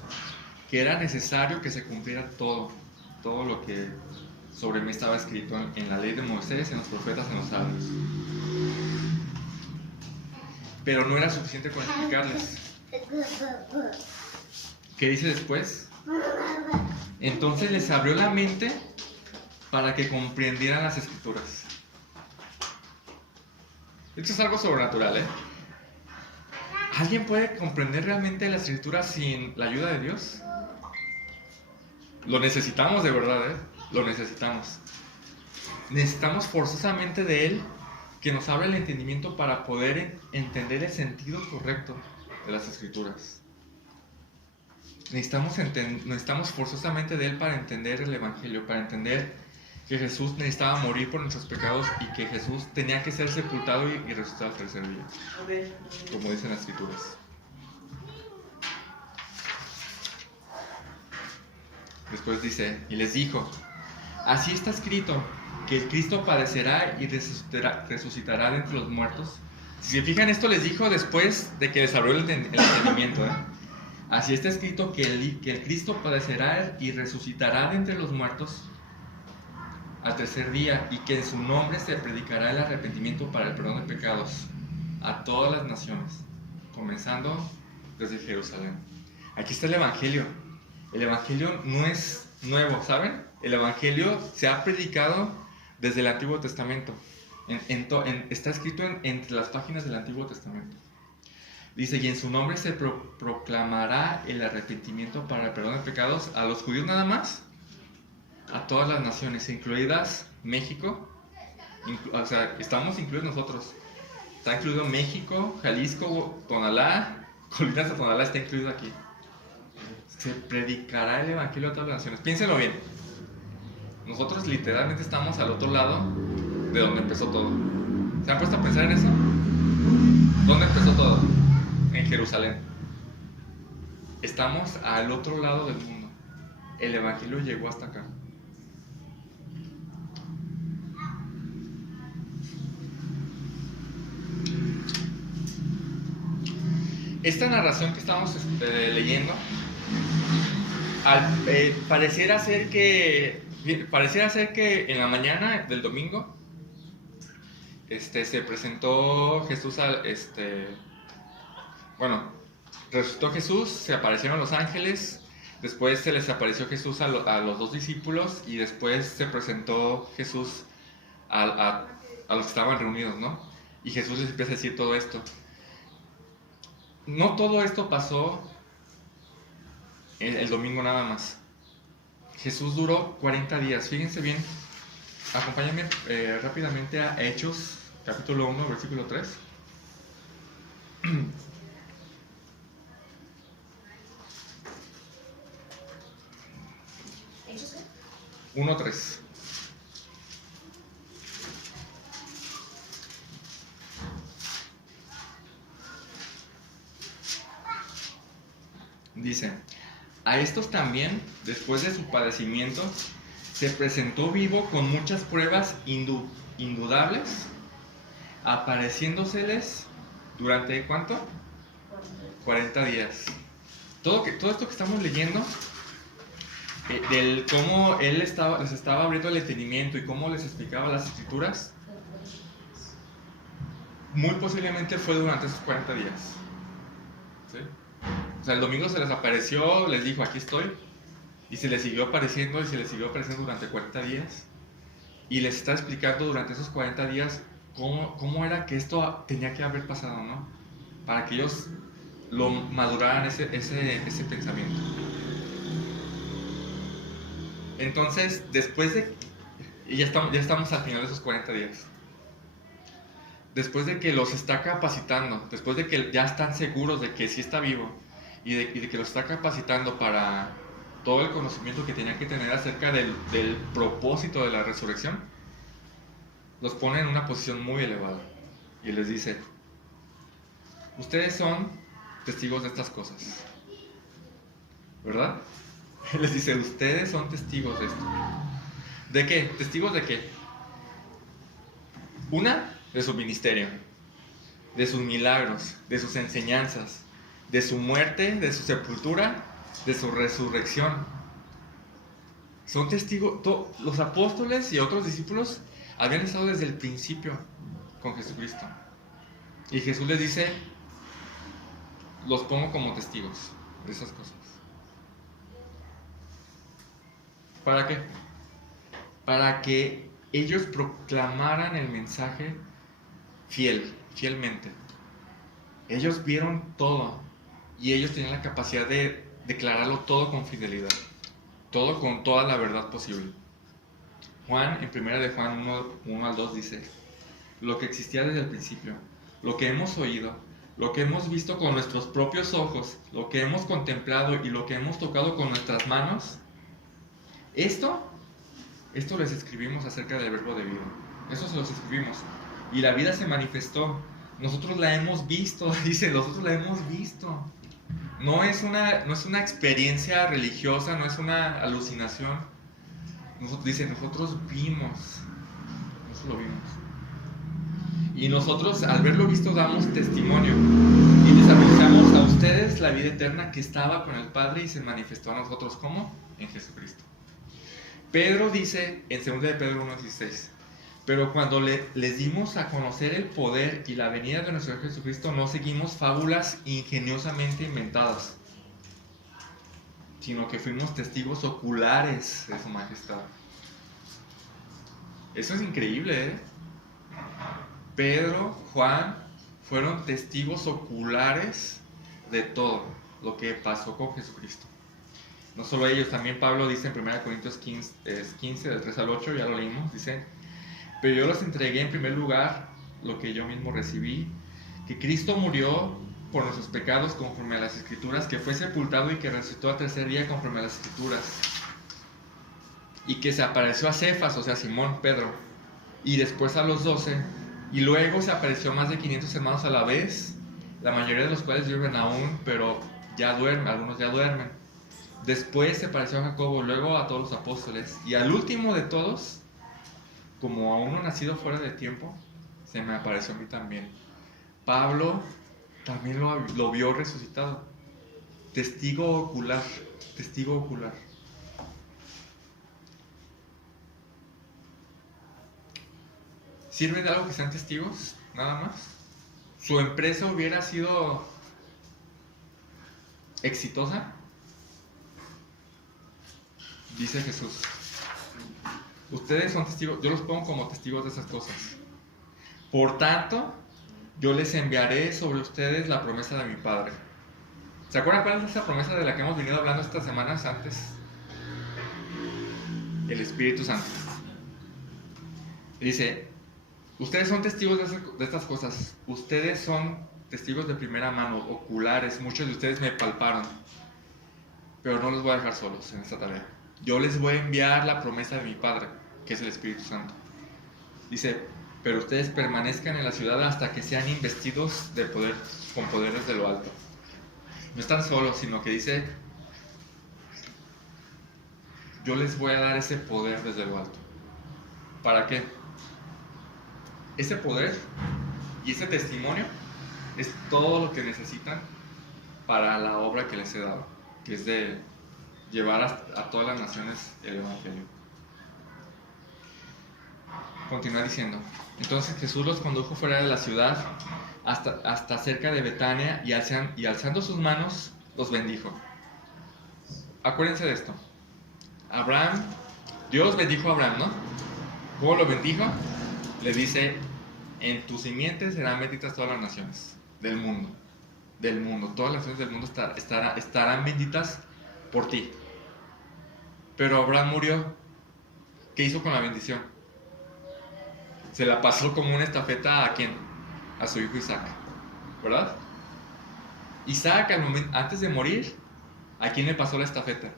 que era necesario que se cumpliera todo lo que sobre mí estaba escrito en la ley de Moisés, en los profetas, en los salmos. Pero no era suficiente con explicarles. ¿Qué dice después? Entonces les abrió la mente para que comprendieran las escrituras. Esto es algo sobrenatural, ¿eh? ¿Alguien puede comprender realmente las escrituras sin la ayuda de Dios? Lo necesitamos de verdad, ¿eh? Lo necesitamos. Necesitamos forzosamente de Él que nos abra el entendimiento para poder entender el sentido correcto de las escrituras. Necesitamos forzosamente de Él para entender el Evangelio, para entender que Jesús necesitaba morir por nuestros pecados y que Jesús tenía que ser sepultado y resucitar al tercer día, como dicen las escrituras. Después dice, y les dijo, así está escrito, que el Cristo padecerá y resucitará de entre los muertos. Si se fijan, esto les dijo después de que les abrió el entendimiento, ¿eh? Así está escrito que el Cristo padecerá y resucitará de entre los muertos al tercer día, y que en su nombre se predicará el arrepentimiento para el perdón de pecados a todas las naciones, comenzando desde Jerusalén. Aquí está el Evangelio. El Evangelio no es nuevo, ¿saben? El Evangelio se ha predicado desde el Antiguo Testamento. Está escrito entre las páginas del Antiguo Testamento. Dice, y en su nombre se proclamará el arrepentimiento para el perdón de pecados a los judíos nada más, a todas las naciones, incluidas México. O sea, estamos incluidos nosotros. Está incluido México, Jalisco, Tonalá, Colinas de Tonalá está incluido aquí. Se predicará el Evangelio a todas las naciones. Piénsenlo bien. Nosotros literalmente estamos al otro lado de donde empezó todo. ¿Se han puesto a pensar en eso? ¿Dónde empezó todo? En Jerusalén. Estamos al otro lado del mundo. El Evangelio llegó hasta acá. Esta narración que estamos leyendo pareciera ser que en la mañana del domingo se presentó Jesús resucitó Jesús, se aparecieron los ángeles, después se les apareció Jesús a los dos discípulos y después se presentó Jesús a los que estaban reunidos, ¿no? Y Jesús les empieza a decir todo esto. No todo esto pasó el domingo nada más. Jesús duró 40 días. Fíjense bien. Acompáñenme rápidamente a Hechos, capítulo 1, versículo 3. ¿Hechos qué? 1:3. Dice, a estos también, después de su padecimiento, se presentó vivo con muchas pruebas indudables, apareciéndoseles durante, ¿cuánto? 40 días. Todo esto que estamos leyendo, del cómo Él les estaba abriendo el entendimiento y cómo les explicaba las escrituras, muy posiblemente fue durante esos 40 días. ¿Sí? O sea, el domingo se les apareció, les dijo, aquí estoy, y se les siguió apareciendo y se les siguió apareciendo durante 40 días, y les está explicando durante esos 40 días cómo era que esto tenía que haber pasado, ¿no? Para que ellos lo maduraran ese pensamiento. Entonces, después de... Y ya estamos al final de esos 40 días. Después de que los está capacitando, después de que ya están seguros de que sí está vivo, y de que los está capacitando para todo el conocimiento que tenían que tener acerca del propósito de la resurrección, los pone en una posición muy elevada. Y les dice, ustedes son testigos de estas cosas, ¿verdad? Les dice, ustedes son testigos de esto. ¿De qué? ¿Testigos de qué? Una, de su ministerio, de sus milagros, de sus enseñanzas, de su muerte, de su sepultura, de su resurrección. Son testigos, los apóstoles y otros discípulos habían estado desde el principio con Jesucristo. Y Jesús les dice, los pongo como testigos de esas cosas. ¿Para qué? Para que ellos proclamaran el mensaje fielmente. Ellos vieron todo y ellos tenían la capacidad de declararlo todo con fidelidad, todo con toda la verdad posible. Juan, en 1 de Juan 1 al 2 dice, lo que existía desde el principio, lo que hemos oído, lo que hemos visto con nuestros propios ojos, lo que hemos contemplado y lo que hemos tocado con nuestras manos, esto les escribimos acerca del verbo de vida. Eso se los escribimos. Y la vida se manifestó. Nosotros la hemos visto, dice, nosotros la hemos visto. No es una experiencia religiosa, no es una alucinación. Dice, nosotros vimos. Nosotros lo vimos. Y nosotros, al verlo visto, damos testimonio. Y les anunciamos a ustedes la vida eterna que estaba con el Padre y se manifestó a nosotros. ¿Cómo? En Jesucristo. Pedro dice en 2 de Pedro 1:16, pero cuando les dimos a conocer el poder y la venida de nuestro Señor Jesucristo, no seguimos fábulas ingeniosamente inventadas, sino que fuimos testigos oculares de su majestad. Eso es increíble, ¿eh? Pedro, Juan, fueron testigos oculares de todo lo que pasó con Jesucristo. No solo ellos, también Pablo dice en 1 Corintios 15, del 3 al 8, ya lo leímos, dice, pero yo les entregué en primer lugar lo que yo mismo recibí, que Cristo murió por nuestros pecados conforme a las Escrituras, que fue sepultado y que resucitó al tercer día conforme a las Escrituras, y que se apareció a Cefas, o sea, Simón, Pedro, y después a los 12, y luego se apareció a más de 500 hermanos a la vez, la mayoría de los cuales viven aún, pero ya duermen, algunos ya duermen. Después se apareció a Jacobo, luego a todos los apóstoles, y al último de todos, como a uno nacido fuera de tiempo, se me apareció a mí también. Pablo también lo vio resucitado. Testigo ocular, testigo ocular. ¿Sirve de algo que sean testigos? Nada más. ¿Su empresa hubiera sido exitosa? Dice Jesús, ustedes son testigos, yo los pongo como testigos de esas cosas. Por tanto, yo les enviaré sobre ustedes la promesa de mi Padre. ¿Se acuerdan cuál es esa promesa de la que hemos venido hablando estas semanas antes? El Espíritu Santo. Dice, ustedes son testigos de estas cosas. Ustedes son testigos de primera mano, oculares. Muchos de ustedes me palparon. Pero no los voy a dejar solos en esta tarea. Yo les voy a enviar la promesa de mi Padre, que es el Espíritu Santo. Dice, pero ustedes permanezcan en la ciudad hasta que sean investidos de poder, con poderes de lo alto. No están solos, sino que dice, yo les voy a dar ese poder desde lo alto. ¿Para qué? Ese poder y ese testimonio es todo lo que necesitan para la obra que les he dado, que es de llevar a todas las naciones el Evangelio. Continúa diciendo, entonces Jesús los condujo fuera de la ciudad hasta cerca de Betania y alzando sus manos los bendijo. Acuérdense de esto. Dios bendijo a Abraham, ¿no? ¿Cómo lo bendijo? Le dice, en tu simiente serán benditas todas las naciones del mundo. Todas las naciones del mundo estarán benditas por ti. Pero Abraham murió. ¿Qué hizo con la bendición? Se la pasó como una estafeta ¿a quién? A su hijo Isaac, ¿verdad? Isaac, antes de morir, ¿a quién le pasó la estafeta?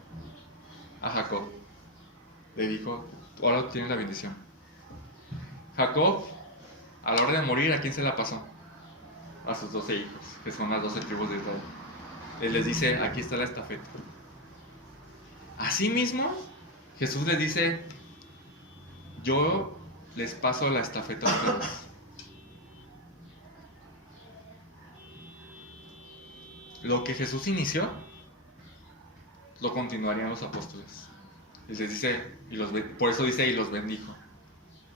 A Jacob. Le dijo, ahora tienes la bendición. Jacob, a la hora de morir, ¿a quién se la pasó? A sus 12 hijos, que son las 12 tribus de Israel. Él les dice, aquí está la estafeta. Asimismo, Jesús les dice, Yo les paso la estafeta a ustedes. Lo que Jesús inició, lo continuarían los apóstoles. Y les dice, por eso dice, y los bendijo.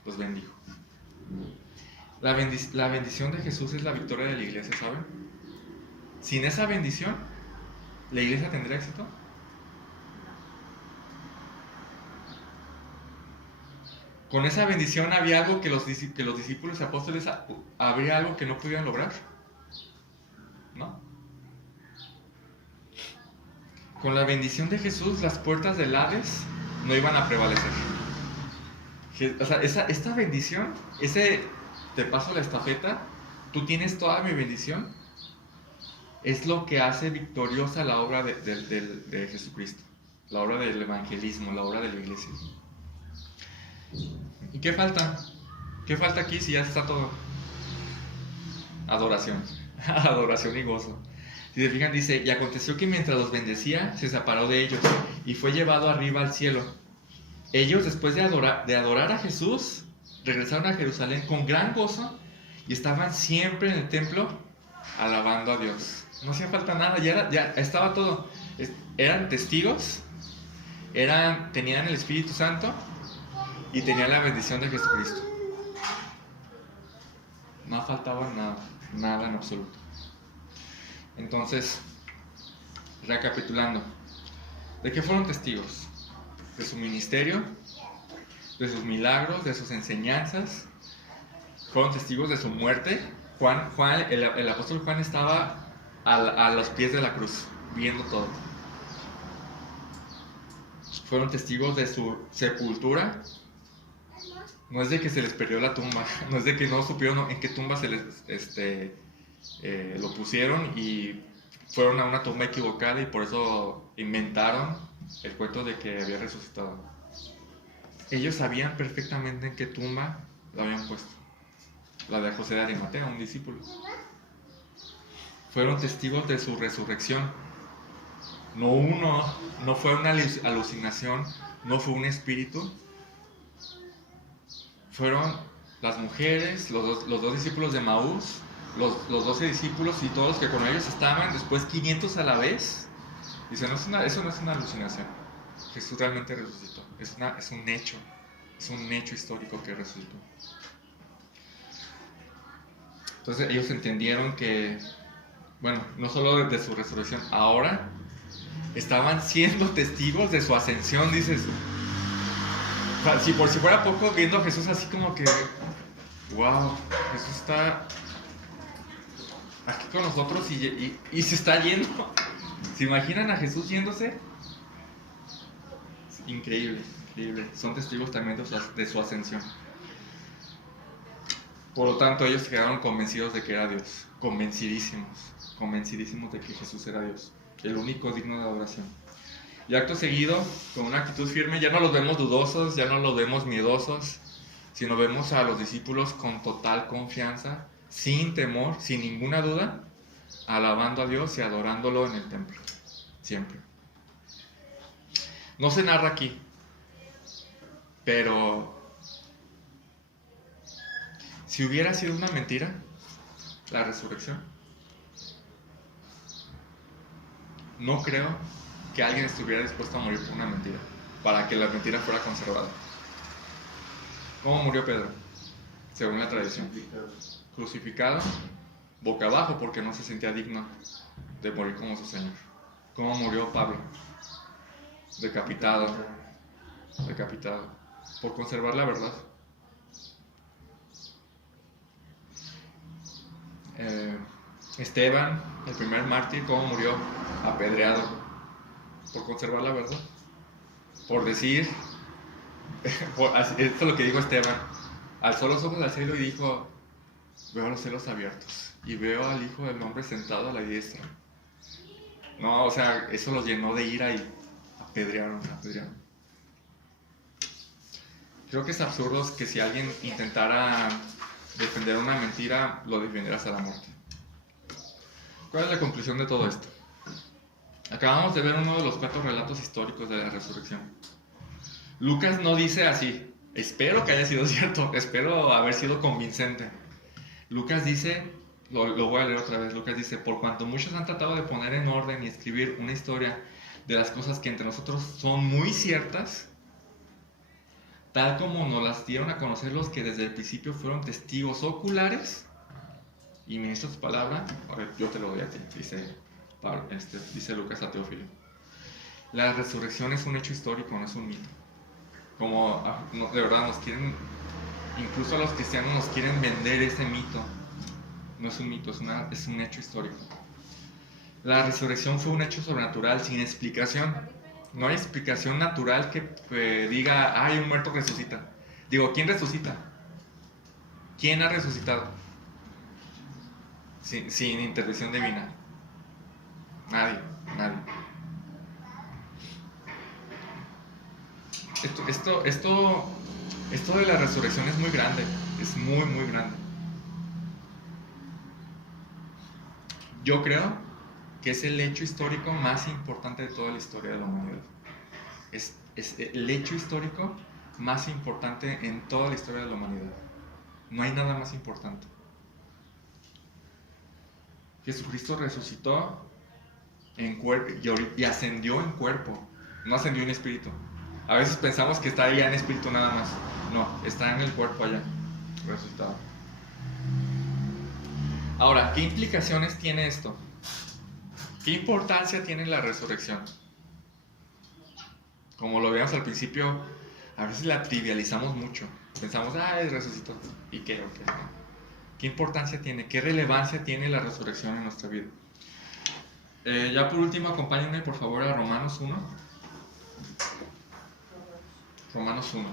Los bendijo. La bendición de Jesús es la victoria de la iglesia, ¿saben? Sin esa bendición, ¿la iglesia tendrá éxito? Con esa bendición había algo que los discípulos y apóstoles, habría algo que no pudieran lograr, ¿no? Con la bendición de Jesús, las puertas del Hades no iban a prevalecer. O sea, esta bendición, te paso la estafeta, tú tienes toda mi bendición, es lo que hace victoriosa la obra de Jesucristo, la obra del evangelismo, la obra de la iglesia. ¿Y qué falta? ¿Qué falta aquí si ya está todo? Adoración. Adoración y gozo. Si se fijan, dice, y aconteció que mientras los bendecía, se separó de ellos y fue llevado arriba al cielo. Ellos, después de adorar a Jesús, regresaron a Jerusalén con gran gozo y estaban siempre en el templo alabando a Dios. No hacía falta nada, ya estaba todo. Eran testigos, tenían el Espíritu Santo y tenían la bendición de Jesucristo. No faltaba nada en absoluto. Entonces, recapitulando, ¿de qué fueron testigos? De su ministerio, de sus milagros, de sus enseñanzas. Fueron testigos de su muerte. El apóstol Juan estaba a los pies de la cruz, viendo todo. Fueron testigos de su sepultura. No es de que se les perdió la tumba, no es de que no supieron en qué tumba se les lo pusieron y fueron a una tumba equivocada y por eso inventaron el cuento de que había resucitado. Ellos sabían perfectamente en qué tumba lo habían puesto. La de José de Arimatea, un discípulo. Fueron testigos de su resurrección. No fue una alucinación, no fue un espíritu. Fueron las mujeres, los dos discípulos de Maús, los 12 discípulos y todos los que con ellos estaban, después 500 a la vez. Dicen, eso no es una alucinación. Jesús realmente resucitó. Es un hecho histórico que resucitó. Entonces ellos entendieron que, bueno, no solo de su resurrección, ahora estaban siendo testigos de su ascensión, dices. O sea, si fuera poco, viendo a Jesús así como que, wow, Jesús está aquí con nosotros y se está yendo. ¿Se imaginan a Jesús yéndose? Increíble, increíble. Son testigos también de su ascensión. Por lo tanto, ellos quedaron convencidos de que era Dios. Convencidísimos de que Jesús era Dios, el único digno de adoración. Y acto seguido, con una actitud firme, ya no los vemos dudosos, ya no los vemos miedosos, sino vemos a los discípulos con total confianza, sin temor, sin ninguna duda, alabando a Dios y adorándolo en el templo, siempre. No se narra aquí, pero si hubiera sido una mentira, la resurrección, no creo que alguien estuviera dispuesto a morir por una mentira, para que la mentira fuera conservada. ¿Cómo murió Pedro? Según la tradición. Crucificado, boca abajo, porque no se sentía digno de morir como su Señor. ¿Cómo murió Pablo? Decapitado, por conservar la verdad. Esteban, el primer mártir, ¿cómo murió? Apedreado, por conservar la verdad. Por decir, esto es lo que dijo Esteban, alzó los ojos al cielo y dijo, veo los cielos abiertos y veo al Hijo del Hombre sentado a la diestra. No, o sea, eso los llenó de ira y apedrearon. Creo que es absurdo que si alguien intentara defender una mentira, lo defendiera hasta la muerte. ¿Cuál es la conclusión de todo esto? Acabamos de ver uno de los 4 relatos históricos de la resurrección. Lucas no dice así, Espero que haya sido cierto, espero haber sido convincente. Lucas dice, lo voy a leer otra vez, Lucas dice, por cuanto muchos han tratado de poner en orden y escribir una historia de las cosas que entre nosotros son muy ciertas, tal como nos las dieron a conocer los que desde el principio fueron testigos oculares y ministros de palabra, a ver, yo te lo doy a ti, dice Lucas a Teófilo. La resurrección es un hecho histórico, no es un mito. Como de verdad nos quieren, incluso a los cristianos nos quieren vender ese mito. No es un mito, es un hecho histórico. La resurrección fue un hecho sobrenatural sin explicación. No hay explicación natural que diga, ay, un muerto resucita. Digo, ¿quién resucita? ¿Quién ha resucitado? Sin intervención divina. Nadie. Esto de la resurrección es muy grande. Es muy, muy grande. Yo creo que es el hecho histórico más importante de toda la historia de la humanidad. Es el hecho histórico más importante en toda la historia de la humanidad. No hay nada más importante. Jesucristo resucitó en cuerpo y ascendió en cuerpo, no ascendió en espíritu. A veces pensamos que está allá en espíritu nada más. No, está en el cuerpo allá, resucitado. Ahora, ¿qué implicaciones tiene esto? ¿Qué importancia tiene la resurrección? Como lo veíamos al principio, a veces la trivializamos mucho. Pensamos, resucitó. ¿Y qué? Okay. ¿Qué importancia tiene? ¿Qué relevancia tiene la resurrección en nuestra vida? Ya por último, acompáñenme por favor a Romanos 1. Romanos 1.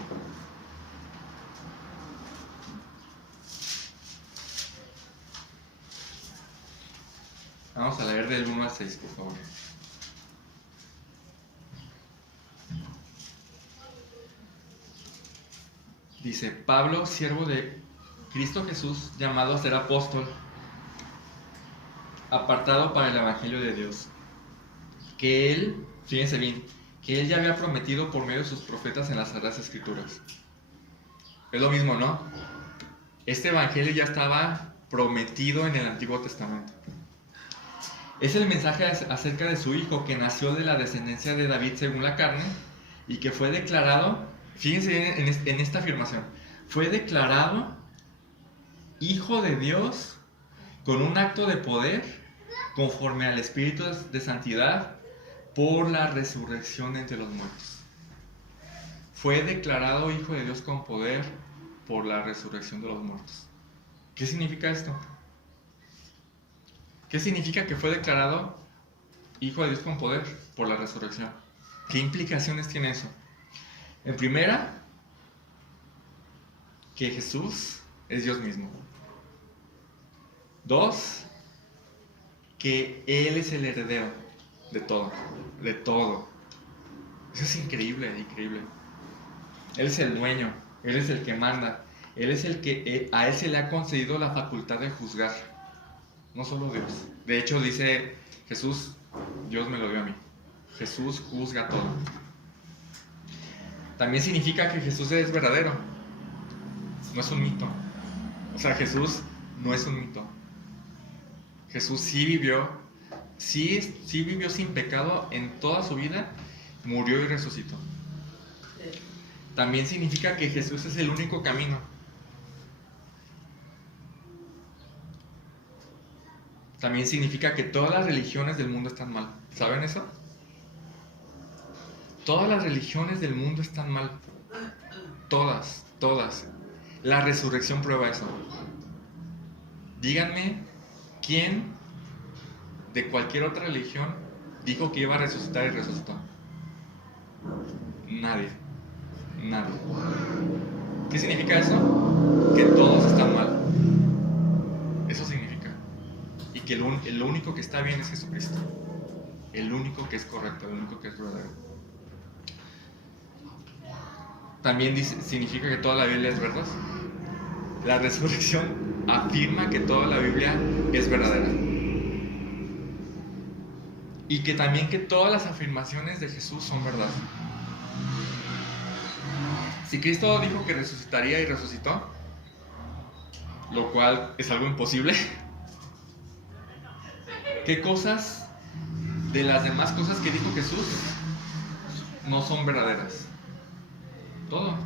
Vamos a leer del 1 al 6, por favor. Dice, Pablo, siervo de Cristo Jesús, llamado a ser apóstol, apartado para el Evangelio de Dios, que él, fíjense bien, que él ya había prometido por medio de sus profetas en las Sagradas Escrituras. Es lo mismo, ¿no? Este Evangelio ya estaba prometido en el Antiguo Testamento. Es el mensaje acerca de su hijo que nació de la descendencia de David según la carne y que fue declarado, fíjense en esta afirmación, fue declarado hijo de Dios con un acto de poder conforme al Espíritu de santidad por la resurrección de entre los muertos. Fue declarado hijo de Dios con poder por la resurrección de los muertos. ¿Qué significa esto? ¿Qué significa que fue declarado hijo de Dios con poder por la resurrección? ¿Qué implicaciones tiene eso? En primera, que Jesús es Dios mismo. 2, que Él es el heredero de todo, de todo. Eso es increíble, increíble. Él es el dueño, Él es el que manda, Él es el que, a Él se le ha concedido la facultad de juzgar, no solo Dios. De hecho dice Jesús, Dios me lo dio a mí. Jesús juzga todo. También significa que Jesús es verdadero, no es un mito. O sea, Jesús no es un mito. Jesús sí vivió sin pecado en toda su vida, murió y resucitó. También significa que Jesús es el único camino. También significa que todas las religiones del mundo están mal. ¿Saben eso? Todas las religiones del mundo están mal. Todas. La resurrección prueba eso. Díganme, ¿quién de cualquier otra religión dijo que iba a resucitar y resucitó? Nadie. ¿Qué significa eso? Que todos están mal. Eso significa. Y que el único que está bien es Jesucristo. El único que es correcto, el único que es verdadero. También significa que toda la Biblia es verdad. La resurrección afirma que toda la Biblia es verdadera. Y que también que todas las afirmaciones de Jesús son verdad. Si Cristo dijo que resucitaría y resucitó, lo cual es algo imposible, ¿qué cosas de las demás cosas que dijo Jesús no son verdaderas? Todo.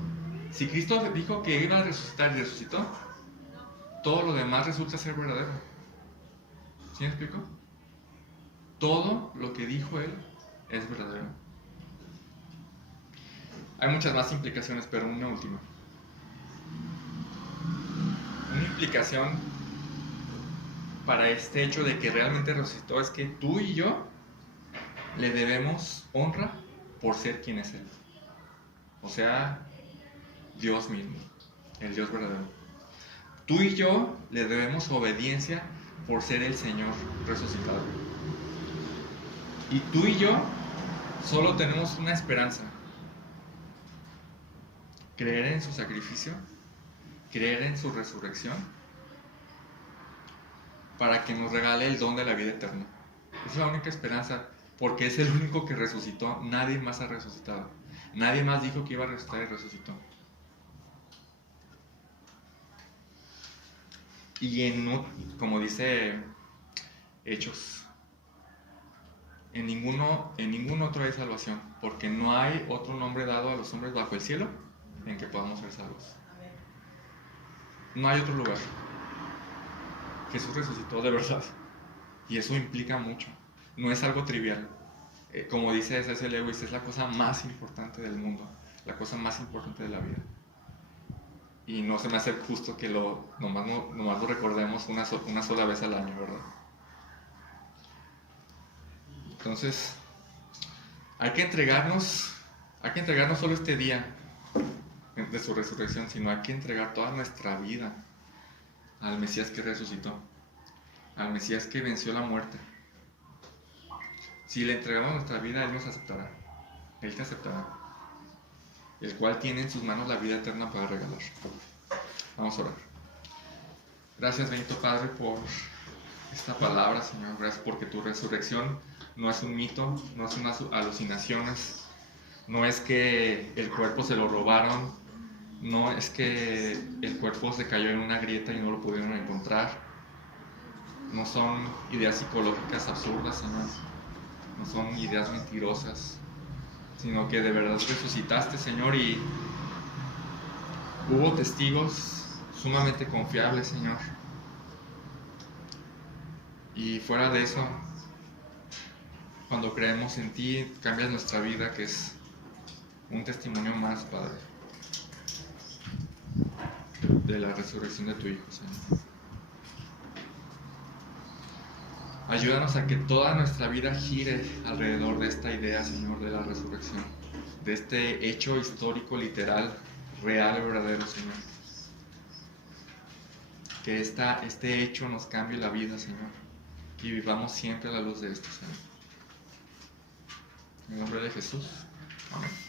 Si Cristo dijo que iba a resucitar y resucitó, todo lo demás resulta ser verdadero. ¿Sí me explico? Todo lo que dijo Él es verdadero. Hay muchas más implicaciones, pero una última. Una implicación para este hecho de que realmente resucitó es que tú y yo le debemos honra por ser quien es Él. O sea, Dios mismo, el Dios verdadero. Tú y yo le debemos obediencia por ser el Señor resucitado. Y tú y yo solo tenemos una esperanza: creer en su sacrificio, creer en su resurrección, para que nos regale el don de la vida eterna. Es la única esperanza, porque es el único que resucitó. Nadie más ha resucitado. Nadie más dijo que iba a resucitar y resucitó. Y como dice Hechos, en ningún otro hay salvación, porque no hay otro nombre dado a los hombres bajo el cielo en que podamos ser salvos. No hay otro lugar. Jesús resucitó de verdad, y eso implica mucho. No es algo trivial. Como dice C.S. Lewis, es la cosa más importante del mundo, la cosa más importante de la vida. Y no se me hace justo que nomás lo recordemos una sola vez al año, ¿verdad? Entonces, hay que entregarnos solo este día de su resurrección, sino hay que entregar toda nuestra vida al Mesías que resucitó, al Mesías que venció la muerte. Si le entregamos nuestra vida, Él nos aceptará. Él te aceptará, el cual tiene en sus manos la vida eterna para regalar. Vamos a orar. Gracias, bendito Padre, por esta palabra, Señor. Gracias porque tu resurrección no es un mito, no es unas alucinaciones, no es que el cuerpo se lo robaron, no es que el cuerpo se cayó en una grieta y no lo pudieron encontrar. No son ideas psicológicas absurdas, Señor. No son ideas mentirosas, sino que de verdad resucitaste, Señor, y hubo testigos sumamente confiables, Señor. Y fuera de eso, cuando creemos en ti, cambias nuestra vida, que es un testimonio más, Padre, de la resurrección de tu Hijo, Señor. Ayúdanos a que toda nuestra vida gire alrededor de esta idea, Señor, de la resurrección, de este hecho histórico, literal, real y verdadero, Señor. Que este hecho nos cambie la vida, Señor, y vivamos siempre a la luz de esto, Señor. En el nombre de Jesús. Amén.